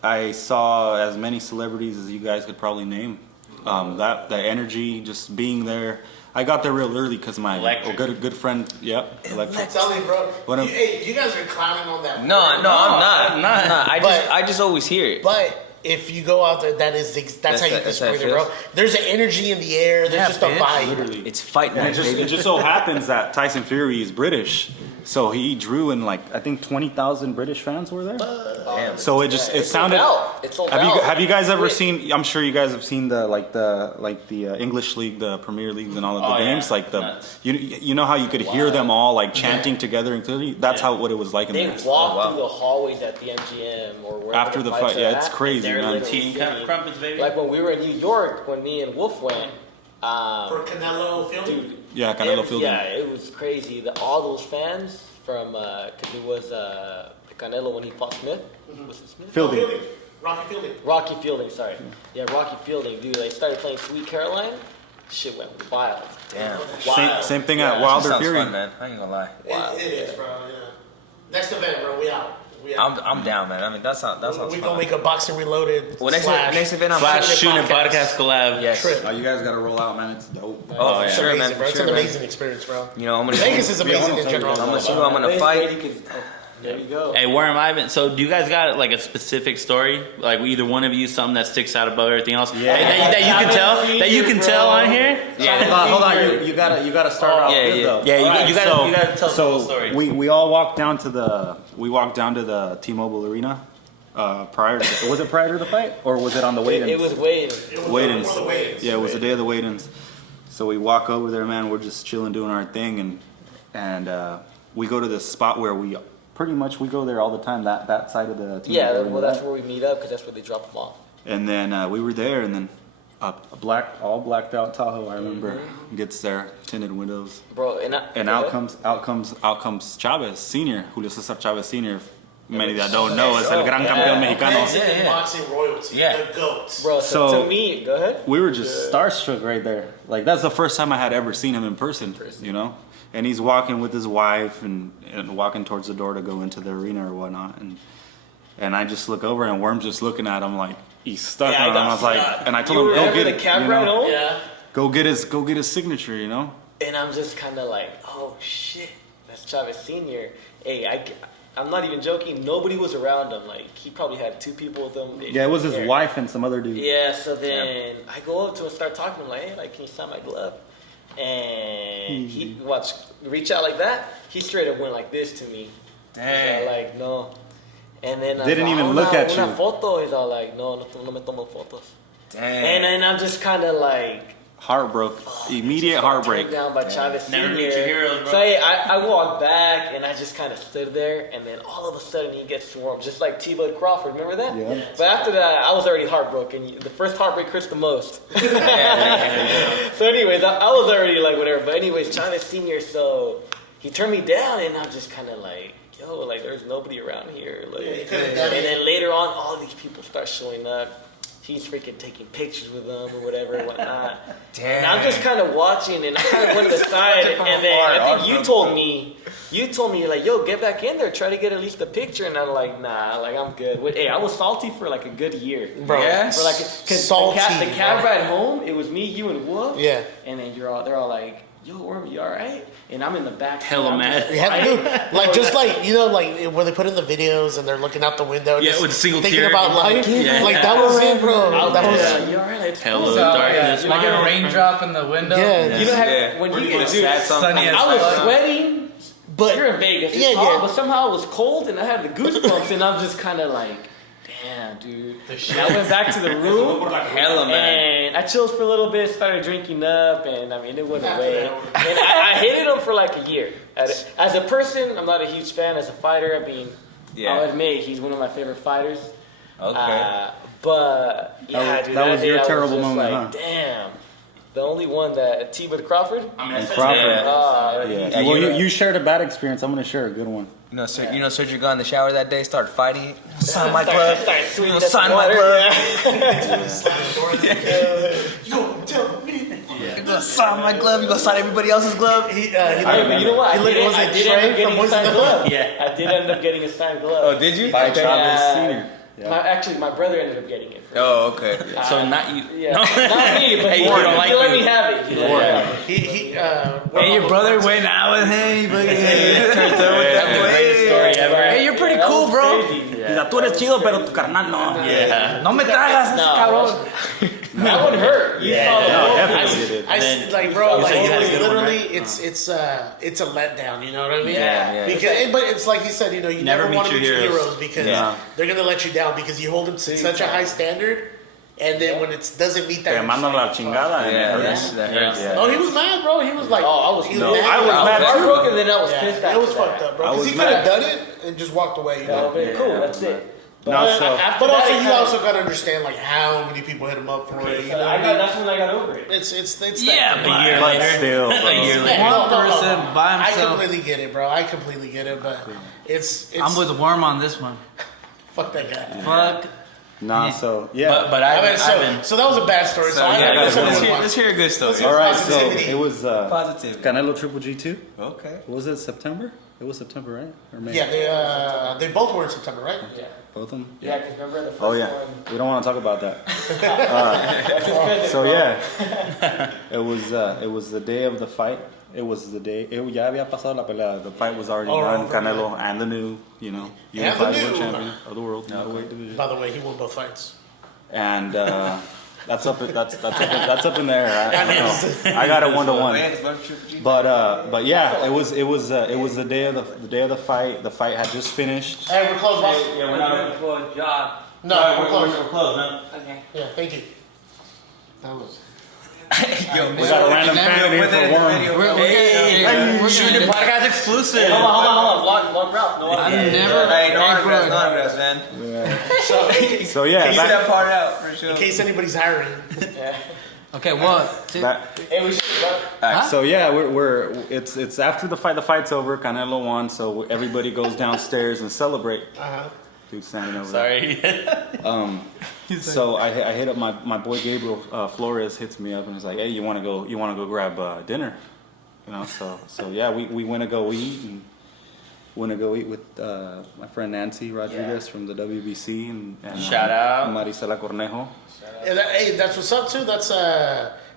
I saw as many celebrities as you guys could probably name. That energy, just being there. I got there real early because my Electric. good friend. Yep, electric. I'm telling you, bro. What up? Hey, you guys are clowning on that. No, I'm not. I'm not. Nah, I But- just always hear it. But if you go out there, that's how you that's how it explain it, bro. feels? There's an energy in the air. There's just a vibe. Literally. It's fight And night, it baby. just so happens that Tyson Fury is British, so he drew in like I think 20,000 British fans were there. Damn. So it sounded. It's sold Have out. you guys ever Wait. seen? I'm sure you guys have seen the English league, the Premier Leagues, and all of the games. Yeah. Like the Nuts. you know how you could hear them all like chanting together and clearly. That's how what it was like in They there. walk wow. through the hallways at the MGM or wherever After the fights fight, are yeah, it's at, crazy, and they're man. literally Team kind of sitting- crumpets, baby. Like when we were in New York, when me and Wolf went, For Canelo Field. dude. Yeah, Canelo it, Fielding. Yeah, it was crazy. All those fans from, because it was Canelo when he fought Smith. Was it Smith? Fielding. Rocky Fielding. Rocky Fielding, sorry. Yeah, Rocky Fielding, dude. They started playing Sweet Caroline. Shit went wild. Damn. Wild. Same thing Yeah, at Wilder Sounds Fury. fun, man. I ain't gonna lie. Wow. It is, bro. Yeah. Next event, bro. We out. I'm down, man. I mean, that sounds We fun. gonna make a Boxing Reloaded. Well, next slash- event, I'm Flash Shootin' Shootin' podcast collab. Yes. Trip. Oh, you guys gotta roll out, man. It's dope. Oh, for It's sure, amazing, man. bro. For It's sure, an man. amazing experience, bro. You know, I'm gonna Vegas is amazing in general. I'm gonna see who I'm gonna fight. There you go. Hey, Worm Ivan. So, do you guys got like a specific story, like either one of you, something that sticks out above everything else? Yeah. That you can tell. That you can tell on here. Yeah. Hold on, you gotta start off Yeah, good yeah. though. Yeah, you, Alright, you gotta tell the whole story. we all walked down to the T-Mobile Arena prior to was it prior to the fight or was it on the weigh-ins? It was waiting. weigh-ins. Before the weigh-ins. Yeah, it was the day of the weigh-ins. So we walk over there, man. We're just chilling, doing our thing, and we go to this spot where we go there all the time. That side of the T-Mobile Yeah, Arena, well, that's right? where we meet up because that's where they drop them off. And then we were there, and then all blacked out Tahoe. I remember gets there, tinted windows. Bro, And out comes Chavez Senior, Julio Cesar Chavez Senior. Many that don't know is el gran campeón mexicano. Mexican boxing royalty. Yeah. The GOAT. Bro, so So- to me, go ahead. We were just starstruck right there. Like that's the first time I had ever seen him in person. You know, and he's walking with his wife and walking towards the door to go into the arena or whatnot. And I just look over and Worm's just looking at him like he's stuck Yeah, I on him. got I was like, stuck. and I You told him go remember get the it. cab You ride know? home? Yeah. Go get his signature. You know. And I'm just kind of like, oh shit, that's Chavez Senior. Hey, I'm not even joking. Nobody was around him. Like he probably had two people with him. They Yeah, it was his didn't care. wife and some other dude. Yeah. So then I go up to him and start talking to him like, hey, like, can you sign my glove? And he reach out like that. He straight up went like this to me. Dang. He's all like, no. And then I Didn't was even like, look at una you. Photo. He's all like, no me tomo fotos. Damn. And then I'm just kind of like. Heartbroke. Immediate heartbreak. Turned down by Chavez Never Senior. meet your heroes, bro. So hey, I walked back and I just kind of stood there, and then all of a sudden he gets swarmed, just like T-Bud Crawford. Remember that? Yeah. But after that, I was already heartbroken. The first heartbreak hurts the most. So anyways, I was already like whatever. But anyways, Chavez Senior. So he turned me down, and I'm just kind of like, yo, like there's nobody around here. Like, you could've done and it. then later on, all these people start showing up. He's freaking taking pictures with them or whatever and whatnot. And I'm just kind of watching, and I kind of went to the side, and then I think you told me, you're like, yo, get back in there, try to get at least a picture, and I'm like, nah, like I'm good. Hey, I was salty for like a good year, Bro. Yeah? For like, cause Salty, the cab bro. ride home, it was me, you, and Wolf. Yeah. And then they're all like, yo, Worm, you all right? And I'm in the back. Hella I'm mad. just You have to do fighting. like just like you know like where they put in the videos and they're looking out the window, Yeah, just with a single thinking tear. about life. Yeah. Like that was it, bro. I was That was like, you all right? It's Hello, cool. darkness. like my a raindrop in the window. Yeah. You know how Yeah. when you Get get a dude, sad song sunny coming as I was on. sweating. but You're in Vegas. It's Yeah, hot, yeah. but somehow it was cold and I had the goosebumps and I'm just kind of like, damn, dude. And I went back to the room Hella, man. and I chilled for a little bit, started drinking up, and I mean, it went away. And I hated him for like a year. As a person, I'm not a huge fan. As a fighter, I mean, Yeah. I'll admit he's one of my favorite fighters. Okay. But yeah, was- dude, that was day your I was terrible just moment, like, huh? Damn, the only one that T-Bud Crawford. And Crawford. Yeah. Yeah. Yeah, Well, you- you shared a bad experience. I'm gonna share a good one. You know, Sergio got in the shower that day, started fighting. Sign my glove. Start You sweeping know, up the sign my water. glove. yo, tell me. You gonna sign my glove. You gonna sign everybody else's glove. He But you know what? He literally was I a did end train up getting from a Boys signed in the glove. Hood. Yeah, I did end up getting a signed glove. Oh, did you? By Okay. Chavez Yeah. Senior. Yeah. Actually, my brother ended up getting it. For me. Oh, okay. So not you. Yeah, not me, but Hey, he, you don't like he let you. me have it. He let me have it. He Hey, your brother went out with him. You fucking The greatest story ever. Hey, you're pretty That cool, was bro. crazy. Yeah. Diga, tú eres chido, pero tu carnal no. Yeah. No me tragas, No, cabrón. that would hurt. You Yeah. saw the No, whole- definitely it did. I then- like, bro, you like said you had a it's good one, literally, right? it's a letdown. You know what I mean? Yeah. Because, but it's like he said, you know, you Never never, meet want to your meet your heroes. heroes because Yeah. they're gonna let you down because you hold them to such a high standard, and then when it doesn't meet Te that, mandan la chingada. and it Yeah, hurts. that hurts. Yeah. oh, he was mad, bro. He was like, Oh, I was he No, mad. I was mad too. heartbroken, then I was Yeah, pissed it after was that. fucked up, bro. I Because was he could have mad. done it and just walked away. You That know? would have been cool. That's it. No, so After But that, also, it you kinda- also gotta understand like how many people hit him up for it. You know, what I mean? That's when I got over it. It's Yeah, that, but year but later. still, bro. A year later. Yeah, One person by I himself. completely get it, bro. I completely get it, but it's I'm with Worm on this one. fuck that guy. Fuck. Nah, so yeah. But I I've mean, been, so that was a bad story. So, So, I yeah, gotta let's hear a good story. Let's All right, so Positivity. it was Positive. Canelo Triple G2. Okay. Was it September? It was September, right? Or May? Yeah, they both were in September, right? Yeah. Both of them. Yeah, because remember the first Oh yeah, one. we don't want to talk about that. That's good, So bro. yeah, it was the day of the fight. It was the day. Ya había pasado la pelea. The fight was already Oh, done. over, Canelo and the new, unified the world new. champion of the world middleweight division. By the way, he won both fights. And that's up in there. I don't know. I got it 1-1. But yeah, it was the day of the fight. The fight had just finished. Hey, we're closed, boss. yeah, we're not for a job. No, we're closed. We're closed, man. Okay. Yeah, thank you. That was. We got a random fan in here for Worm. We're Shootin' podcast exclusive. Hold on. One Ralph. No, I'm I'm never. Hey, no Hey, autographs, no bro. autographs, man. So yeah, Keep that part out for sure. In case anybody's hiring. Yeah. Okay, what? that, Hey, we should, bro. Huh? so yeah, it's after the fight. The fight's over. Canelo won, so everybody goes downstairs and celebrate. Dude standing over there. Sorry. So I hit up my boy Gabriel Flores hits me up and he's like, hey, you want to go grab dinner, so yeah, we went to go eat with my friend Nancy Rodriguez from the WBC and Shout out. Marisela Cornejo. Hey, that's what's up too. That's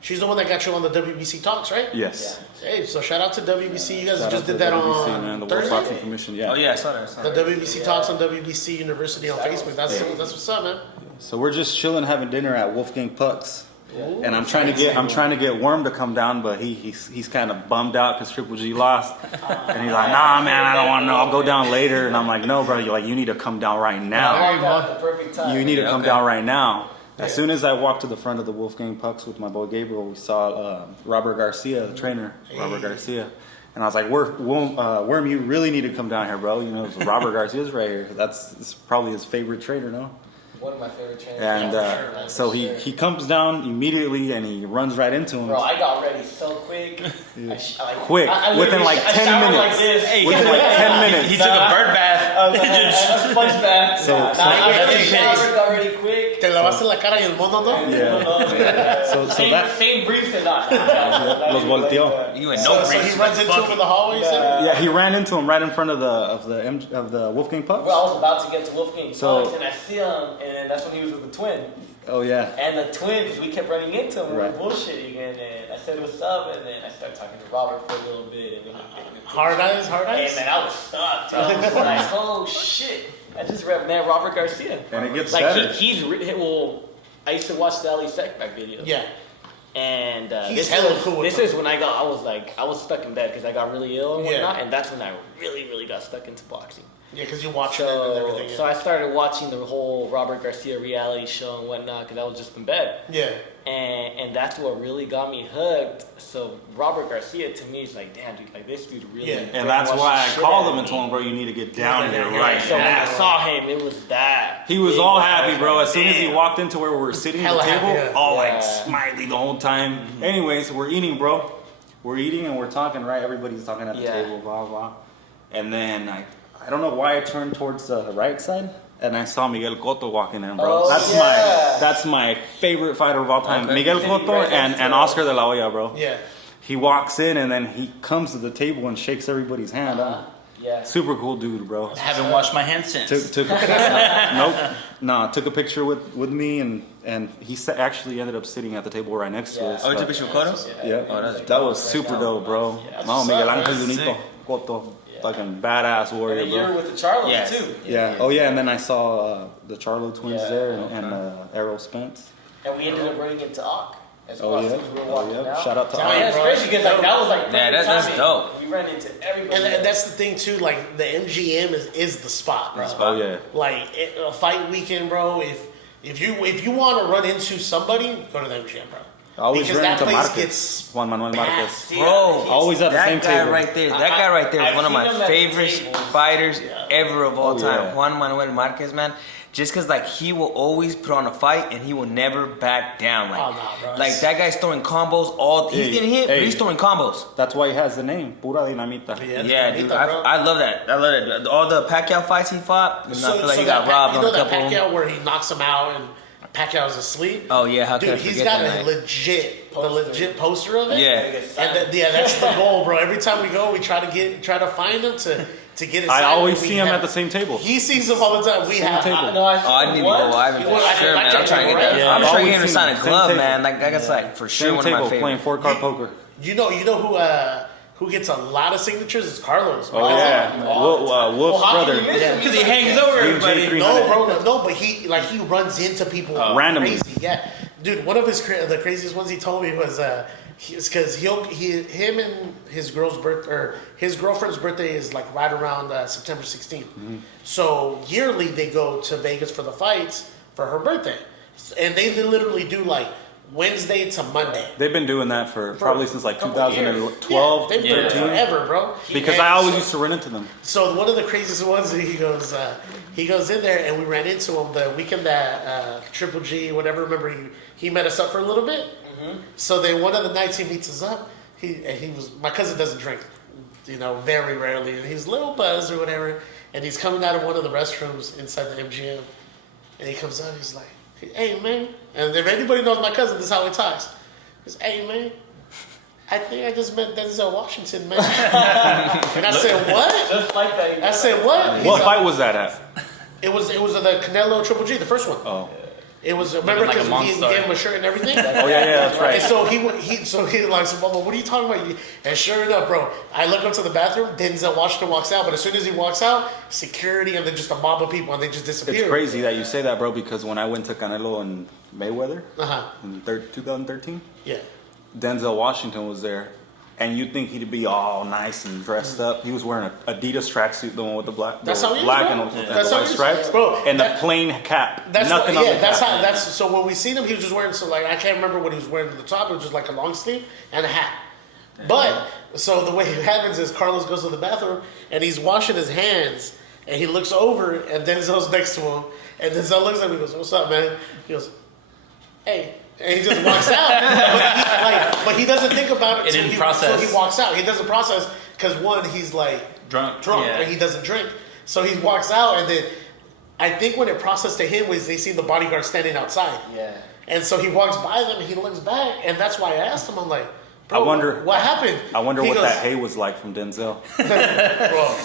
she's the one that got you on the WBC talks, right? Yes. Hey, so shout out to WBC. You guys Shout out just to did that WBC, on man, the World Thursday. Boxing Commission. Yeah. Oh yeah, I saw that. The WBC talks on WBC University on Facebook. That's what's up, man. So we're just chilling, having dinner at Wolfgang Puck's. And I'm trying to get Worm to come down, but he's kind of bummed out because Triple G lost, and he's like, nah, man, I don't want to know. I'll go down later. And I'm like, no, bro, you need to come down right now. Walked out at the perfect time. You need to come okay. down right now. As soon as I walked to the front of the Wolfgang Pucks with my boy Gabriel, we saw Robert Garcia, the trainer, Robert Garcia. And I was like, Worm, you really need to come down here, bro. Robert Garcia's right here. It's probably his favorite trainer, no? One of my favorite trainers. And Yeah, for sure, man, so for sure. he comes down immediately and he runs right into him. Bro, I got ready so quick. Quick, within like 10 showered minutes. Like this. Within like 10 minutes. He took a bird bath. A sponge bath. So- Nah, so- I showered, got ready quick. Te lavaste la cara y el mono, no? Yeah. So Same, that same briefs and not. los volteó. You went So no he breaks. runs into him in the hallway. Yeah. Yeah, he ran into him right in front of the Wolfgang Pucks. Well, I was about to get to Wolfgang So- Pucks, and I see him, and that's when he was with the twin. Oh yeah. And the twins, we kept running into him, we Right. were bullshitting, and then I said what's up, and then I started talking to Robert for a little bit, and then Hard eyes. hey man, I was stuck. I was like, oh shit, I just met Robert Garcia. And it gets like better. well, I used to watch the Ali Sekback videos. Yeah. And He's this hella is cool with this them. is when I was stuck in bed because I got really ill and Yeah. whatnot, and that's when I really got stuck into boxing. Yeah, because you watch it and So, everything. so I started watching the whole Robert Garcia reality show and whatnot because I was just in bed. Yeah. And that's what really got me hooked. So Robert Garcia to me is like, damn, dude, like this dude really. Yeah. And that's brainwashed why the I shit called out him of and told him, me. bro, you need to get down here Yeah. right So when I now. saw him, it was that. He was big all vibe. happy, bro. As soon as he Damn. walked into where we were sitting at Hella the table, happy, yeah. all like Yeah. smiley the whole time. Anyways, we're eating, bro. We're eating and we're talking, right? Everybody's talking at the Yeah. table, blah, blah. And then I don't know why I turned towards the right side. And I saw Miguel Cotto walking in, bro. Oh, yeah. That's my favorite fighter of all time. Okay. Miguel Sitting Cotto right next and to him. Oscar de la Hoya, bro. Yeah. He walks in and then he comes to the table and shakes everybody's hand. Yeah. Super cool dude, bro. Haven't washed my hands since. Took took a picture with me and he actually ended up sitting at the table right next to Yeah. us. Oh, you but- took a picture with Cotto? yeah, Oh, that's that was super dope, bro. Yeah. No, Miguel Ángel Sick. Junito Cotto. fucking badass warrior, And you're bro. with the Charlos Yes. too. Yeah. Oh yeah, and then I saw the Charlo twins Yeah. there and Errol Spence. And we ended up running into Ock as Oh well. yeah. Since we were Oh walking yeah. out. Shout out to Damn, Yeah, Ike. it's bro, crazy because like that was like Yeah, perfect that's timing. dope. We ran into everybody. And that's the thing too. Like the MGM is the spot, bro. Oh yeah. Like a fight weekend, bro. If you want to run into somebody, go to the MGM, bro. I always Because ran that into place Marquez. gets Juan Manuel bad. Marquez. See, Bro, Always at the that same guy table. right there. That guy right there is I've one of seen my him at the favorite tables. fighters Yeah. ever of all Oh, time. yeah. Juan Manuel Marquez, man. Just cause like he will always put on a fight and he will never back down. Like, Oh, nah, bro. like that guy's throwing combos. He's Hey, getting hit, but hey. he's throwing combos. That's why he has the name, Pura Dinamita. Yeah, dude, bro. I love that. I love that. All the Pacquiao fights he fought, and I feel like he that got robbed you on know a that couple. Pacquiao where he knocks him out and Pacquiao's asleep. Oh yeah, how could I Dude, he's forget got that a night? legit poster of it. Yeah. And that's the goal, bro. Every time we go, we try to find him to get his. I side, always and we see him have- at the same table. He sees him all the time. We Same have. table. No, I Oh, I need to go. I haven't You want- for I sure, can man. I'm check trying to him get that. right now. I'm Yeah, trying to I've get him to always sign seen a him. glove, Same man. Like that's like for sure Same one table, of my playing favorites. 4-card poker. You know who gets a lot of signatures is Carlos. Oh yeah, Wolf's brother. Because he hangs over everybody. DJ300. No, bro, no, but he runs into people Randomly. crazy. Yeah, dude, one of the craziest ones he told me was because him and his girlfriend's birthday is like right around September 16th. So yearly they go to Vegas for the fights for her birthday, and they literally do like Wednesday to Monday. They've been doing that for probably since like couple years. 2012, They've been doing it 13. forever, bro. Because And I always so- used to run into them. So one of the craziest ones, he goes in there, and we ran into him the weekend that Triple G, whatever. Remember, he met us up for a little bit. So then one of the nights he meets us up, my cousin doesn't drink, very rarely, and he's a little buzzed or whatever, and he's coming out of one of the restrooms inside the MGM, and he comes out, he's like, "Hey man," and if anybody knows my cousin, this is how he talks. He's, "Hey man, I think I just met Denzel Washington, man." And I said, "What?" Just like that. I said, "What?" He's What like, fight was that at? It was the Canelo Triple G, the first one. Oh, It was remember like a because he monster. gave him a shirt and everything. oh yeah, that's And right. so he like, so, "Mama, what are you talking about?" And sure enough, bro, I look up to the bathroom. Denzel Washington walks out, but as soon as he walks out, security and then just a mob of people, and they just disappear. It's crazy that you say that, bro, because when I went to Canelo and Mayweather Uh-huh. in 2013, Yeah. Denzel Washington was there, and you'd think he'd be all nice and dressed up. He was wearing an Adidas tracksuit, the one with the black, That's how he is, black bro. and That's how white he is. stripes, Bro, and that- the plain cap. That's Nothing what, on the that's cap. how so when we seen him, he was just wearing I can't remember what he was wearing at the top. It was just like a long sleeve and a hat. But so the way it happens is Carlos goes to the bathroom and he's washing his hands and he looks over and Denzel's next to him and Denzel looks at him and goes, "What's up, man?" He goes, "Hey." And he just walks out, but he doesn't think about it. It till didn't he, process. till he walks out. He doesn't process because one, he's like Drunk. Yeah. and he doesn't drink. So he walks out, and then I think when it processed to him was they see the bodyguard standing outside. Yeah. And so he walks by them, and he looks back, and that's why I asked him. I'm like, "Bro, I wonder- what happened." I wonder He what goes, that hay was like from Denzel. Bro,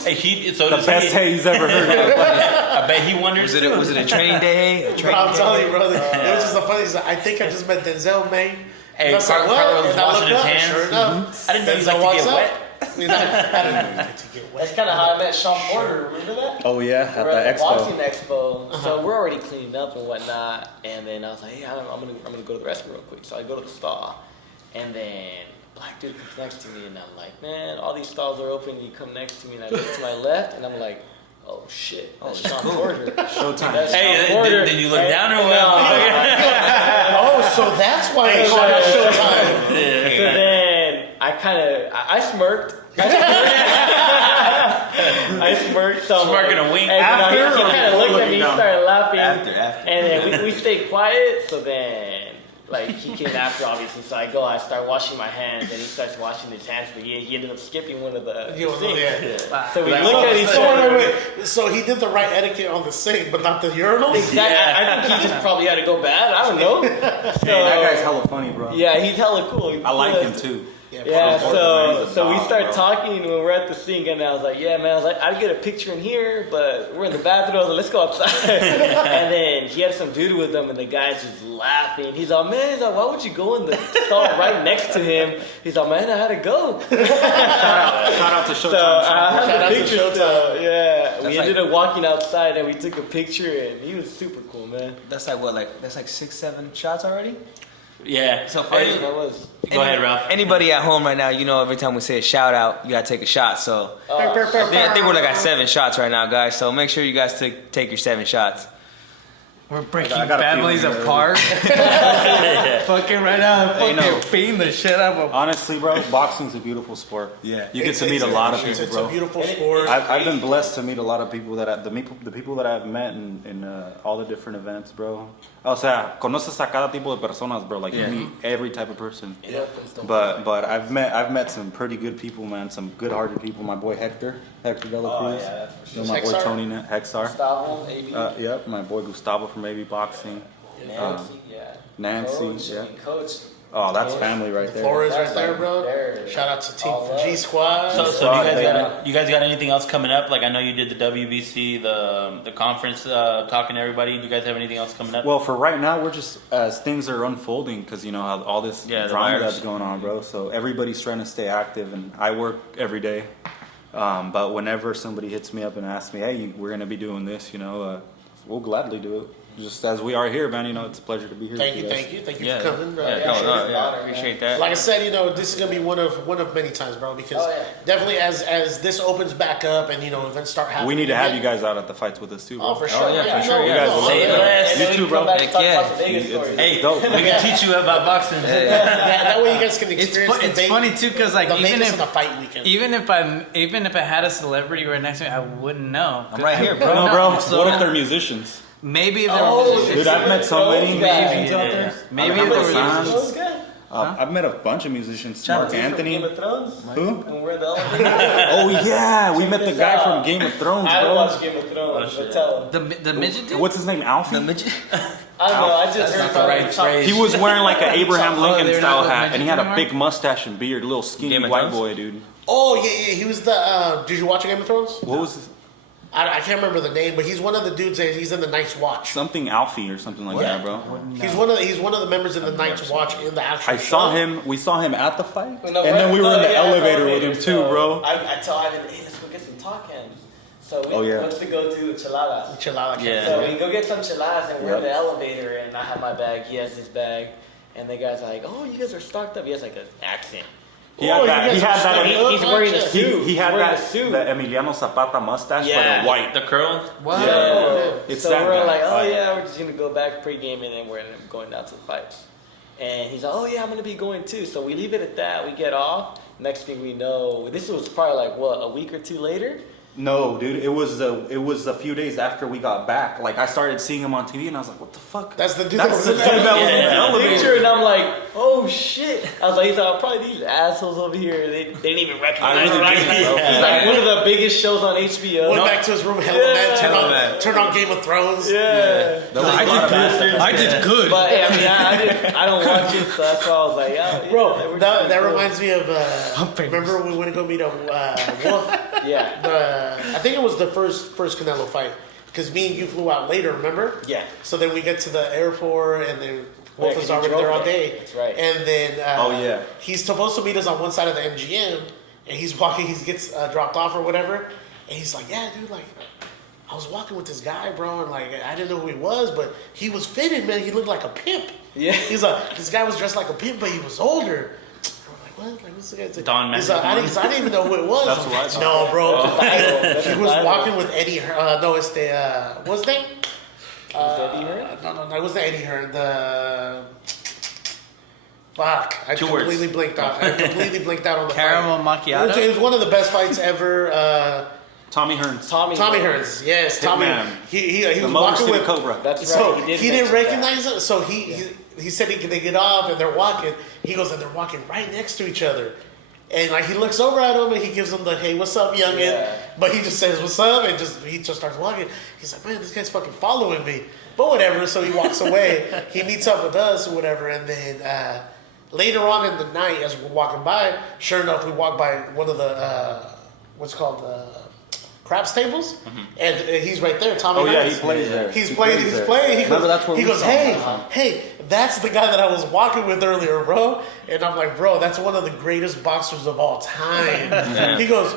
Hey, The best hay he's ever heard of. I bet he wonders. Was it a training day? A bro, training I'm day? telling you, brother, it was just the funniest. I think I just met Denzel, man. Hey, And I said, "What?" Carlos And I washing looked his up, and hands. sure enough, I didn't know you Denzel like to walks get out. wet. I didn't know you like to get wet. That's kind of how I met Sean Porter. Remember that? Oh yeah, at We're at the the boxing expo. expo, so we're already cleaning up and whatnot. And then I was like, "Hey, I'm gonna go to the restroom real quick." So I go to the stall, and then black dude comes next to me, and I'm like, "Man, all these stalls are open." You come next to me, and I look to my left, and I'm like, "Oh shit, that's Sean Porter." Showtime. That's Hey, Sean Porter. did you look down or No. what? Oh, so that's why they call it Showtime. So then I smirked. I smirked. So Smirking a wink. And then After he or kind of before looked at looking me, down? started laughing. After. And then we stayed quiet. So then, like, he came after, obviously. So I start washing my hands, and he starts washing his hands. But he ended up skipping one of the sinks. So we looked at each other. Wait. So he did the right etiquette on the sink, but not the urinal. Exactly. I think he just probably had to go bad. I don't know. So, Hey, that guy's hella funny, bro. yeah, he's hella cool. I like him too. Yeah, Yeah, Portland. so we Nah, start bro. talking when we're at the sink, and I was like, yeah, man, I'd get a picture in here, but we're in the bathroom, I was like, let's go outside. And then he had some dude with him, and the guy's just laughing. He's like, man, why would you go in the stall right next to him? He's like, man, I had to go. Shout out to So Showtime. I Shout had out the to picture Showtime. still. Yeah, we That's ended up walking outside, and we took a picture, and he was super cool, man. That's like what, that's like 6-7 shots already. Yeah. So Hey, that was. Go ahead, Ralph. Anybody at home right now, you know, every time we say a shout out, you gotta take a shot. So I think we're like at 7 shots right now, guys. So make sure you guys take your 7 shots. We're breaking I got a families feeling, apart. Fucking right now, Hey, fucking no. beating the shit out of them. Honestly, bro, boxing's a beautiful sport. Yeah. You get to meet a lot of people, It's bro. a beautiful sport. I've been blessed to meet a lot of people the people that I've met in all the different events, bro. O sea, conoces a cada tipo de personas, bro. Like Yeah. you meet every type of person. Yeah, But I've met some pretty good people, man. Some good-hearted people. My boy Hector De La Cruz. yeah, You know, my boy Hexar? Tony Hexar. Gustavo, AB, Yep, my boy Gustavo from AB Boxing. Nancy, yeah. Nancy, Coach, yeah. Coach. Oh, that's family right there. Flores right That's there, like bro. there. Shout out to Team All up. G Squad. So do Sorry, you guys got anything else coming up? Like I know you did the WBC, the conference, talking to everybody. Do you guys have anything else coming up? Well, for right now, we're just as things are unfolding because you know how all this Yeah, the drama virus. that's going on, bro. So everybody's trying to stay active, and I work every day. But whenever somebody hits me up and asks me, "Hey, we're gonna be doing this," you know, we'll gladly do it. Just as we are here, man. You know, it's a pleasure to be here. Thank with you, guys. thank you Yeah. for coming. Bro. Appreciate that. Like I said, you know, this is gonna be one of many times, bro. Because Oh, yeah. definitely as this opens back up and you know events start happening, We need to have again- you guys out at the fights with us too, bro. Oh, for sure. yeah, for sure. no, You guys no, will I'm say there. it. You too, bro. Back to talk Yeah. about the Vegas stories. Hey, dope. we can teach you about boxing. That way you guys can It's, experience the it's funny too, cause like the even Vegas if and the fight weekend. even if I had a celebrity right next to me, I wouldn't know. I'm right here, bro. No, bro. So- What if they're musicians? Maybe there Oh, was Dude, I've met so many musicians out Yeah. there. maybe Alejandro there was Sanz. Those guys? I've met a bunch of musicians. Shout out Mark to Anthony. Game of Thrones? Who? When we're in the elevator? Oh yeah, we met the this guy out. from Game of Thrones, I bro. watched Game of Thrones. shit. But tell him. the midget dude. What's his name? Alfie. The midget. I don't know. I just heard not the about right him. phrase. He was wearing like an Abraham Oh, Lincoln they're style not hat, and he had a midgets big mustache and beard, little skinny Game of white Thrones? boy, dude. Oh yeah, he was the. Did you watch Game of Thrones? What was his, I can't remember the name, but he's one of the dudes. He's in the Night's Watch. something Alfie or something like that, bro? He's one of the members in the Night's Watch in the actual. I saw show. him. We saw him at the fight, No, and then we were in the yeah, elevator with him too, so bro. I tell Ivan, hey, let's go get some tacos. So we Oh, yeah. went to go to enchiladas. Enchilada. Yeah. So we go get some enchiladas, and we're in Yep. the elevator, and I have my bag, he has his bag, and the guy's like, oh, you guys are stocked up. He has like an accent. He had that. He had that. He's wearing a suit. He had He's wearing that. a suit. The Emiliano Zapata mustache, but Yeah. in white. The curl. Wow. So, It's so that we're guy. like, oh Oh, yeah. yeah, we're just gonna go back pregame, and then we're going down to the fights. And he's like, oh yeah, I'm gonna be going too. So we leave it at that. We get off. Next thing we know, this was probably like what, a week or two later. No, dude, it was a few days after we got back. Like I started seeing him on TV, and I was like, "What the fuck?" That's the dude That's that the was dude in that was there. in the Yeah, elevator. picture, and I'm like, oh shit. I was like, he's like, probably these assholes over here. They didn't even recognize I really me. didn't, bro. He's like one of the biggest shows on HBO. Went back to his room, hella Yeah. mad, Hella mad. turn on Game of Thrones. Yeah. That was a lot of bastards. I did good. But I mean, I don't watch it, so that's why I was like, yeah, Bro, we're that just cool. reminds me of. famous. Remember we went to go meet a Wolf? Yeah. I think it was the first Canelo fight because me and you flew out later. Remember? Yeah. So then we get to the airport and then Wolf Yeah, was 'cause you already drove there all there. day. That's right. And then Oh, yeah. he's supposed to meet us on one side of the MGM, and he's walking. He gets dropped off or whatever, and he's like, "Yeah, dude, like." I was walking with this guy, bro, and like I didn't know who he was, but he was fitted, man. He looked like a pimp. Yeah. He's like, this guy was dressed like a pimp, but he was older. I'm like, what? Like, what's the guy's name? Don He's like, I didn't even know who it was. That's I'm what I like, thought. no, bro. That's He a was Bible. walking with Eddie. No, it's the what's his name? Eddie Hearn? No, it wasn't Eddie Hearn. The fuck, I Two words. completely blinked out. I completely blinked out on the Caramel fight. macchiato. It was one of the best fights ever. Tommy Hearns. Tommy Hearns, yes, Tommy. Hitman. He The was Motor walking City with. Cobra. That's So right. he mention didn't that. recognize it. So he said they get off and they're walking. He goes and they're walking right next to each other. And like he looks over at him and he gives him the hey, what's up, youngin? Yeah. But he just says what's up and he just starts walking. He's like, man, this guy's fucking following me. But whatever. So he walks away. He meets up with us or whatever, and then Later on in the night, as we're walking by, sure enough, we walk by one of the what's called craps tables, and he's right there. Tommy. Oh yeah, Hanks. he plays there. He's He playing. plays He's there. playing. He Remember, goes. that's where He we goes. saw Hey, him. hey, that's the guy that I was walking with earlier, bro. And I'm like, bro, that's one of the greatest boxers of all time. He goes,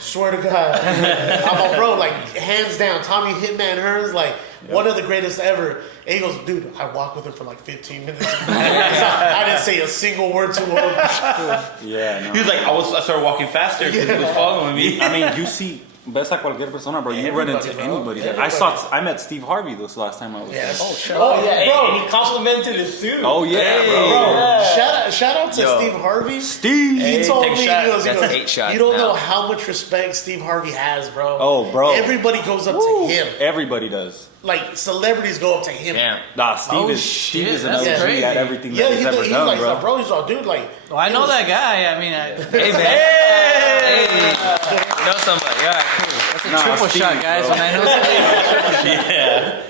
swear to God, I'm like, bro, like hands down, Tommy Hitman Hearns, like one of the greatest ever. And he goes, dude, I walked with him for like 15 minutes. I didn't say a single word to him. Yeah, no. He was like, I started walking faster because he was following me. I mean, you see, ves a cualquier persona, bro. You run into Everybody, bro. anybody. There. Everybody. I met Steve Harvey this last time I was there. Yes. Oh yeah, bro. and he complimented his suit. Oh yeah, bro. Bro, shout out to Yo. Steve Harvey. Steve. He told take me, a shot. he goes, That's 8 shots you don't now. know how much respect Steve Harvey has, bro. Oh, bro. Everybody goes up to him. Everybody does. Like, celebrities go up to him. Damn. Nah, Steve Oh, is shit, Steve is an that's OG crazy. at everything Yeah, that he's ever done, like, bro. bro, he's all, dude, like. Well, I know that guy. I mean, Hey, man. Hey. You know somebody. All right, cool. that's a Nah, triple Steve, shot, guys. bro. When I know somebody, Yeah.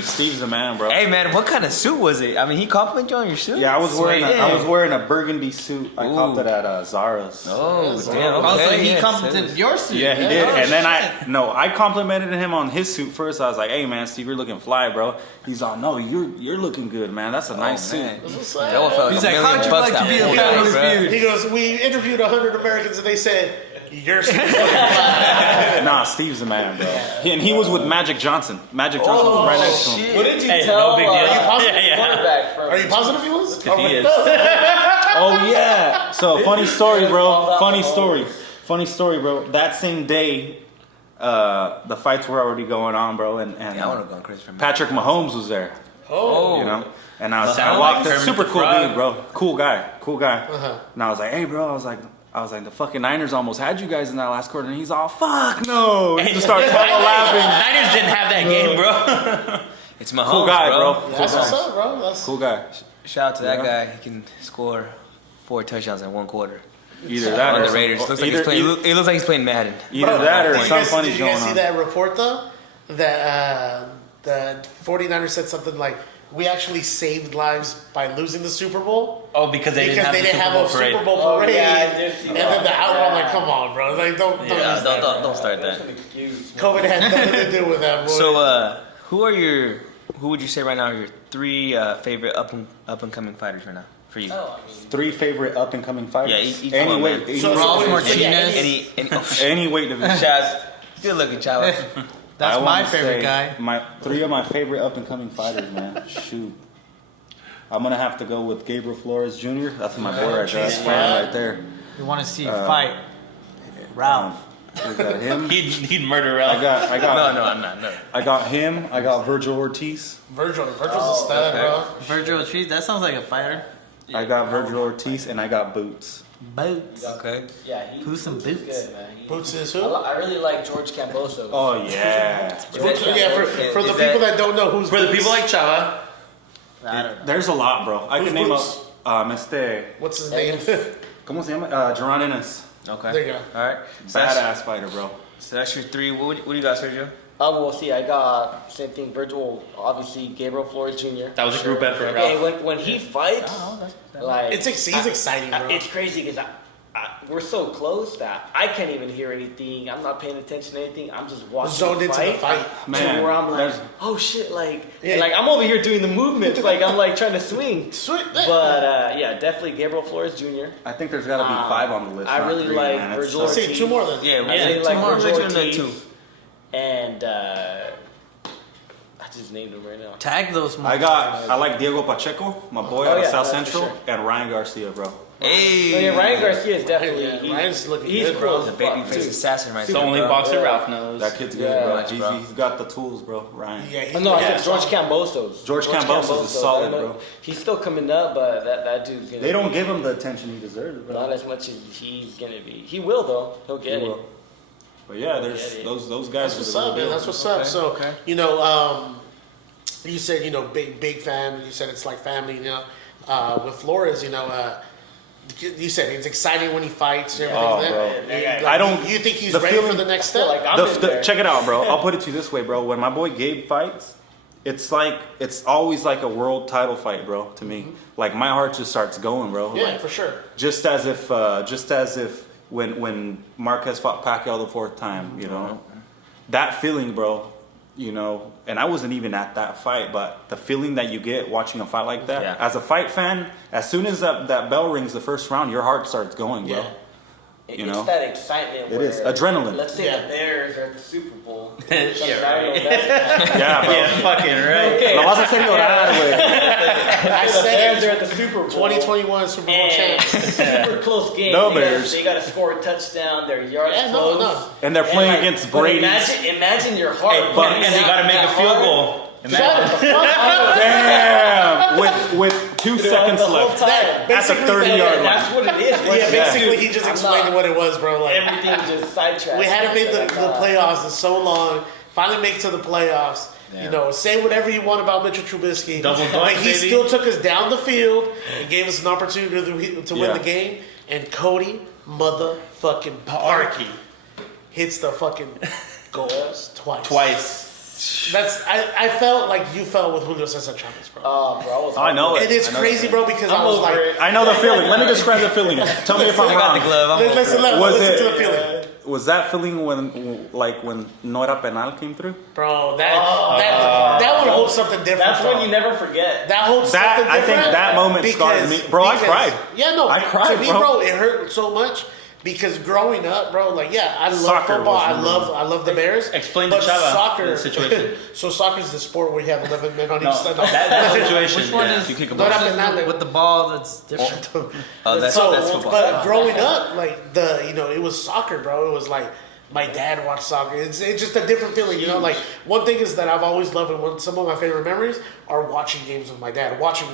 Steve's the man, bro. Hey, man, what kind of suit was it? I mean, he complimented you on your suit? Yeah, I was wearing Sweet. I was wearing a burgundy suit. I Ooh. copped it at Zara's. Oh, damn. Okay. also he yeah, complimented your suit. Yeah, he did. Oh, And then shit. I complimented him on his suit first. I was like, "Hey, man, Steve, you're looking fly, bro." He's all, "No, you're looking good, man. That's a nice suit." Man. What's That one felt He's like like, $1 how'd million you bucks like to that be a one family day, bro. feud? He goes, we interviewed 100 Americans and they said, you're fine. Nah, Steve's the man, bro. He was with Magic Johnson. Magic Johnson was right next to him. shit. What did you Hey, tell no big deal. Are you positive? Yeah, yeah. quarterback from? Are you positive he was? Because he is. Oh yeah. So funny story, bro. Funny story, bro. That same day, the fights were already going on, bro, and Yeah, I would have gone crazy for me. Patrick Mahomes was there. Oh. You know, and I Sound walked like in, Kermit super the cool Frog. dude, bro. Cool guy. And I was like, hey, bro. I was like, the fucking Niners almost had you guys in that last quarter, and he's all, fuck no. He just started laughing. Niners didn't have that game, bro. It's Mahomes, Cool guy, bro. That's what's up, bro. That's Cool guy. Shout out to that Yeah. guy. He can score 4 touchdowns in 1 quarter. Either that On or the Raiders. Looks like either, he's playing. It looks like he's playing Madden. either that or Did you something guys, funny's did you going guys see on. that report though? That the 49ers said something like, "We actually saved lives by losing the Super Bowl Oh, because they didn't because have they the didn't Super have Bowl a parade. Super Bowl Oh, parade." yeah, I did see and that. then the outcome, I'm like, come on, bro. Like, don't use that, bro. Don't start That's that. an excuse. COVID had nothing to do with that. Boy. So, who would you say right now are your 3 favorite up and coming fighters right now for you? Oh, I mean, 3 favorite up and coming fighters. Yeah, each any one, weight, man. any, So- Ralph so- Martinez. Any any weight division. shots? Good looking, Chava. That's I my wanna favorite say guy. My 3 of my favorite up and coming fighters, man. Shoot. I'm gonna have to go with Gabriel Flores Jr. That's my boy right there. That's fan right there. You want to see a fight? Ralph. We got him. He'd murder Ralph. I got No, I'm not. No. I got him. I got Virgil Ortiz. Virgil's a stud, bro. Virgil Trees. That sounds like a fighter. I got Virgil Ortiz, and I got Boots. Boots. Okay. yeah, Who's some he's boots? good, man. Boots is who? I really like George Camboso. Oh yeah. Boots, yeah, for the people that don't know who's For the Boots. people like Chava, I don't know. There's a lot, bro. I Who's can name Boots? What's his name? ¿Cómo se llama? Jerron Ennis. Okay. There you go. All right. So that's, Badass fighter, bro. so that's your 3. What do you got, Sergio? Well, see, I got same thing. Virgil, obviously, Gabriel Flores Jr. that was a group effort, Okay, Ralph. when he fights, like He's exciting, bro. It's crazy because we're so close that I can't even hear anything. I'm not paying attention to anything. I'm just watching Zoned the into fight. the fight. Man, to where I'm like, there's- oh shit, like, Yeah. like I'm over here doing the movements, like I'm like trying to swing. Sweet. But yeah, definitely Gabriel Flores Jr. I think there's got to be 5 on the list. I not really 3, like man. Virgil Let's Ortiz. see, 2 more then. Yeah, I really two like more. Virgil Let's do another Ortiz. 2. And I just named him right now. Tag those. I like Diego Pacheco, my boy Oh, out of yeah, South for Central, sure. and Ryan Garcia, bro. Hey. Oh, yeah, Ryan Garcia is definitely. Yeah, Ryan's looking he's good, cool bro. as The fuck, baby face too. assassin right The there. only bro. boxer Yeah. Ralph knows. That kid's good, Yeah, bro. much, bro. He's got the tools, bro. Ryan. Yeah, he's Oh, no, I said George solid. Cambosos. George Cambosos is solid, I know bro. He's still coming up, but that dude's gonna They don't be- give him the attention he deserves, not bro. as much as he's gonna be. He will though. He'll He get it. will. But yeah, there's Get it. those guys. That's what's are the up, real man. deal. That's what's up. So, okay. you know, you said, you know, big fan. You said it's like family, you know. With Flores, you know, you said it's exciting when he fights and Oh, everything. bro. Like, I don't- You think he's the ready feeling- for the next I feel step? like I'm in there. Check it out, bro. I'll put it to you this way, bro. When my boy Gabe fights, it's always like a world title fight, bro. To me, like my heart just starts going, bro. Yeah, Like, for sure. just as if when Marquez fought Pacquiao the fourth time, you know, that feeling, bro. You know, and I wasn't even at that fight, but the feeling that you get watching a fight like that, Yeah. as a fight fan, as soon as that bell rings the first round, your heart starts going, bro. Yeah. You It's know? that excitement. It where, is. Adrenaline. Let's say Yeah. the Bears are at the Super Bowl. Yeah, right. Yeah, bro. Yeah, fucking right. Okay. Lo vas a hacer llorar, güey. I The said Bears are it. at the Super Bowl. 2021 Super Bowl And champs. super close game. No They Bears. They got to score a touchdown. Their yards Yeah, close. no. And they're playing against but Brady. Imagine your heart. Hey, but- and they gotta make a field goal. Imagine. Damn! With 2 seconds The whole left. time. At the Basically, 30-yard line. That's what it is. bro. Yeah, basically Dude, he just I'm explained not- what it was, bro. Like Everything just sidetracked. we hadn't made the Like, playoffs in so long. Finally make it to the playoffs. Yeah. You know, say whatever you want about Mitchell Trubisky, Double but doink, he baby. still took us down the field and gave us an opportunity to win Yeah. the game. And Cody motherfucking Parkey hits the fucking goals twice. I felt like you felt with Julio Cesar Chavez, bro. Oh, bro, I was I know it. And it's I know crazy, it. bro, because I'm I was over like, it. I know the feeling. Let me describe the feeling. Tell me if I'm I got the wrong. glove. I'm listen Was to it- the feeling. Was that feeling when No Era Penal came through? Bro, that would hold something different. That's bro. when you never forget. That holds That- something I think different. that moment scarred me. Bro, I cried. Yeah, no, I cried, to me, bro. bro, it hurt so much because growing up, bro, like yeah, I love Soccer football. was I number love the Bears. Explain to but Chava soccer the situation. So soccer is the sport where you have 11 men on No, each side. that situation. Which one yeah. is You kick a No, ball. not penal. with the ball that's different? Oh, that's So, football. but growing up, like it was soccer, bro. It was like my dad watched soccer. It's just a different feeling, you know. Like one thing is that I've always loved, and some of my favorite memories are watching games with my dad, watching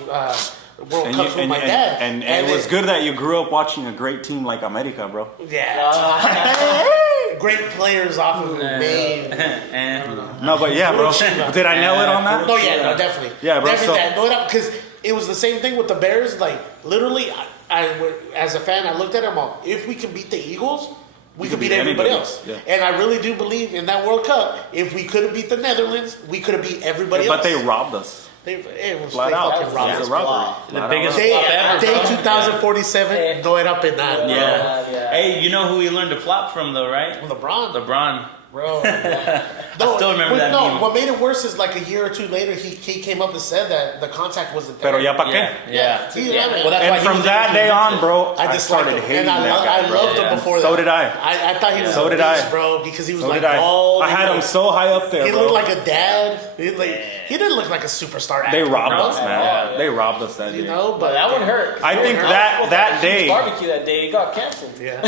World Cups with my dad. And it was good that you grew up watching a great team like America, bro. Yeah, great players off of Maine. And No, but yeah, bro. Did I nail it on that? No, yeah, no, definitely. Yeah, bro, Definitely so- that. No, because it was the same thing with the Bears. Like literally, as a fan, I looked at them all. If we can beat the Eagles, we could beat everybody else. Yeah. And I really do believe in that World Cup. If we could have beat the Netherlands, we could have beat everybody else. But they robbed us. It was Flat they out. fucking robbed It was us. a robbery. the Flat biggest out. Day, flop ever. day bro. 2047, no era penal. Yeah. Yeah. Hey, you know who he learned to flop from though, right? LeBron. LeBron. Bro. still remember that meme. What made it worse is like a year or two later, he came up and said that the contact wasn't there. Pero ya pa' Yeah. qué? Yeah. Yeah. Well, that's why And he from was that able to day convince on, it. bro, I disliked started him. hating And that guy, I bro. loved him Yeah. before So that. did I. I thought he was So a did I. beast, bro, because he was So like did I. bald. I had him so high up there, He bro. looked like a dad. He didn't look like a superstar actor. They robbed bro. us, man. Yeah. They robbed us that day. You know, but But that one hurt. I think was that- supposed to that have a huge day- barbecue that day, it got canceled. Yeah.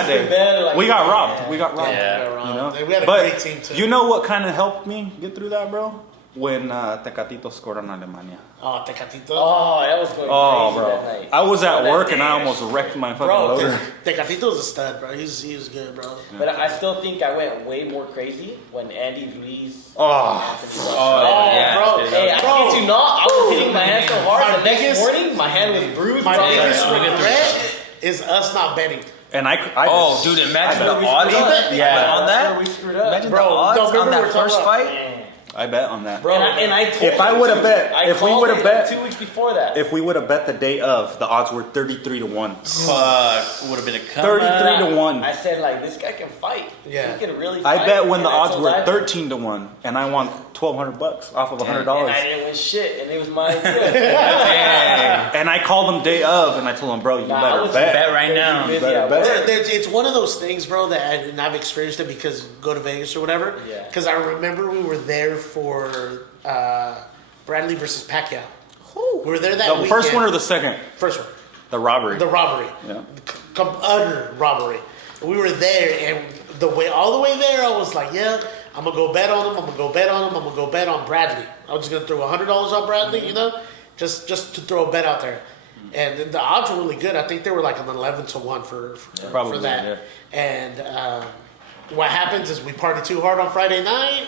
That day, we got robbed. We got robbed. Yeah. You know? We had a But great team too. you know what kind of helped me get through that, bro? When Tecatito scored on Alemania. Oh, Tecatito. Oh, that was going Oh, crazy that bro. night. I was at That work and day. I almost wrecked my fucking Bro, loader. Tecatito's a stud, bro. He was good, bro. But I still think I went way more crazy when Andy Ruiz. Oh, yeah. bro. Hey, I Bro. kid you not, I was hitting my hand so hard. My The next biggest- morning, my hand was bruised. My bro. biggest yeah. regret is us not betting. and I Oh, just- dude, I imagine bet. the odds on bet? that. Yeah. On That's where that. we screwed up. Imagine Bro, the odds no, remember on we that were talking first about- fight. Man. I bet on that. Bro, And I told If I him would've to. bet- I if we called would've him bet- 2 weeks before that. If we would have bet the day of, the odds were 33 to 1. Fuck. Would have been a comeback. 33 to 1. I said like this guy can fight. Yeah. He can really I fight. bet when the And I odds told were Ivan. 13 to 1 and I won $1,200 off of And $100. I didn't win shit, and it was my idea. Dang. And I called him day of and I told him, bro, you Nah, I better was bet. Bet right now. Busy better at bet. work. It's one of those things, bro, that and I've experienced it because go to Vegas or whatever. Yeah. Because I remember we were there for Bradley versus Pacquiao. We were there that The weekend. first one or the second? First one. The robbery. The robbery. Yeah. Utter robbery. We were there, and all the way there, I was like, yeah, I'm gonna go bet on him. I'm gonna go bet on him. I'm gonna go bet on Bradley. I was just gonna throw $100 on Bradley, you know, just to throw a bet out there. And the odds were really good. I think they were like an 11 to 1 for Probably, that. yeah. And what happens is we party too hard on Friday night.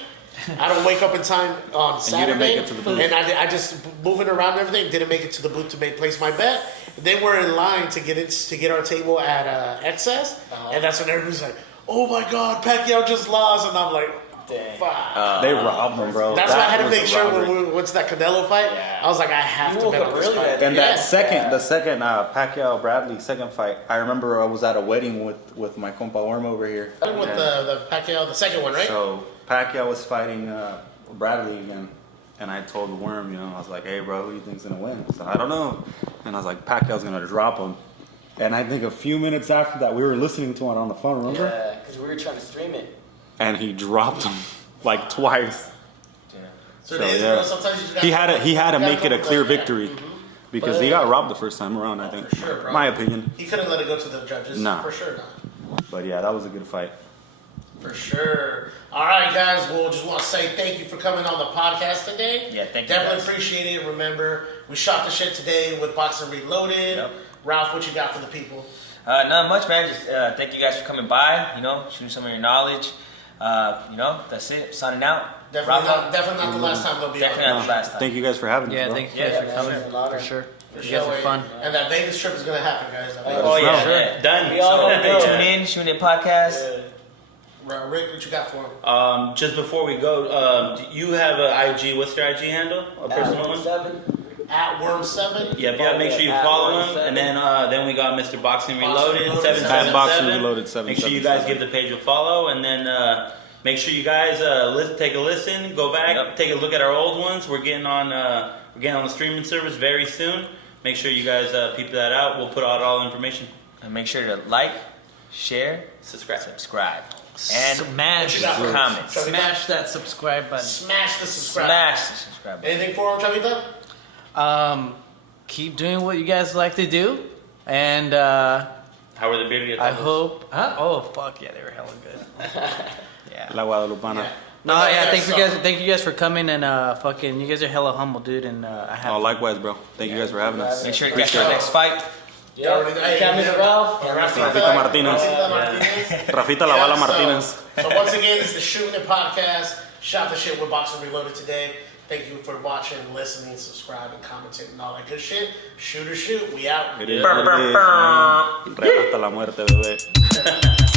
I don't wake up in time on you Saturday, didn't make it to the booth. and I just moving around and everything. Didn't make it to the booth to place my bet. Then we're in line to get our table at Excess, and that's when everybody's like, "Oh my God, Pacquiao just lost," and I'm like, Dang. Fuck. They robbed him, bro. That's why I had to was make a sure robbery. when we went to that Canelo fight. Yeah. I was like, I have You to woke bet up on this early fight. that And day. that Yeah. second, the second Pacquiao Bradley second fight, I remember I was at a wedding with my compa Worm over here. With the Pacquiao, the second one, right? So Pacquiao was fighting Bradley again, and I told Worm, I was like, "Hey, bro, who do you think's gonna win?" So I don't know, and I was like, "Pacquiao's gonna drop him." And I think a few minutes after that, we were listening to it on the phone, remember? Yeah, because we were trying to stream it. And he dropped him like twice. So, So, it is, yeah. bro. Sometimes you just He gotta- had to you make it gotta a go clear with that. victory Mhm. because he got robbed the first time around. I think, For sure, bro. my opinion. He couldn't let it go to the judges. Nah. For sure not. But yeah, that was a good fight. For sure. All right, guys. Well, just want to say thank you for coming on the podcast today. Yeah, thank you, Definitely guys. appreciate it. Remember, we shot the shit today with Boxing Reloaded. Yep. Ralph, what you got for the people? Not much, man. Just thank you guys for coming by. Shooting some of your knowledge. That's it. Signing out. Definitely Rafa. not the last time they'll be Definitely on. not the last time. Thank you guys for having us, Yeah, bro. thank you guys Yeah, for man, coming. sure. A lot For of- sure. For You guys sure. are fun. And that Vegas trip is going to happen, guys. Oh yeah, Sure. done. We all gonna go. Tune in, Shootin podcast. Rick, what you got for him? Just before we go, do you have an IG? What's your IG handle? A personal one? 7. At Worm7. Yeah, yeah. Make sure you At follow him, 1-7. and then we got Mr. Boxing Reloaded Reloaded, 777. At Boxing Reloaded Make sure you guys 777. give the page a follow, and then make sure you guys take a listen, go back, Yep. take a look at our old ones. We're getting on the streaming service very soon. Make sure you guys peep that out. We'll put out all the information. And make sure to like, share, Subscribe. and What you got for him? comments. Chavita? Smash that subscribe button. Smash the subscribe. Smash the subscribe button. Anything for him, Chavita? Keep doing what you guys like to do, and How were the bearded I tacos? hope. Huh? Oh fuck yeah, they were hella good. Yeah. La Guadalupana. No, Yeah, yeah. so- Thank you guys for coming and fucking. You guys are hella humble, dude, and I have. Oh, likewise, bro. Thank you guys for having us. Make sure to catch our next fight. Hey, Cameras Ralph. Rafita Martinez. Rafita Martinez. Rafita La Bala Yeah, Martinez. So once again, it's the Shootin' Podcast. Shot the shit with Boxing Reloaded today. Thank you for watching, listening, subscribing, commenting, and all that good shit. Shoot or shoot. We out. It is what it is, man. Real hasta la muerte, bebé.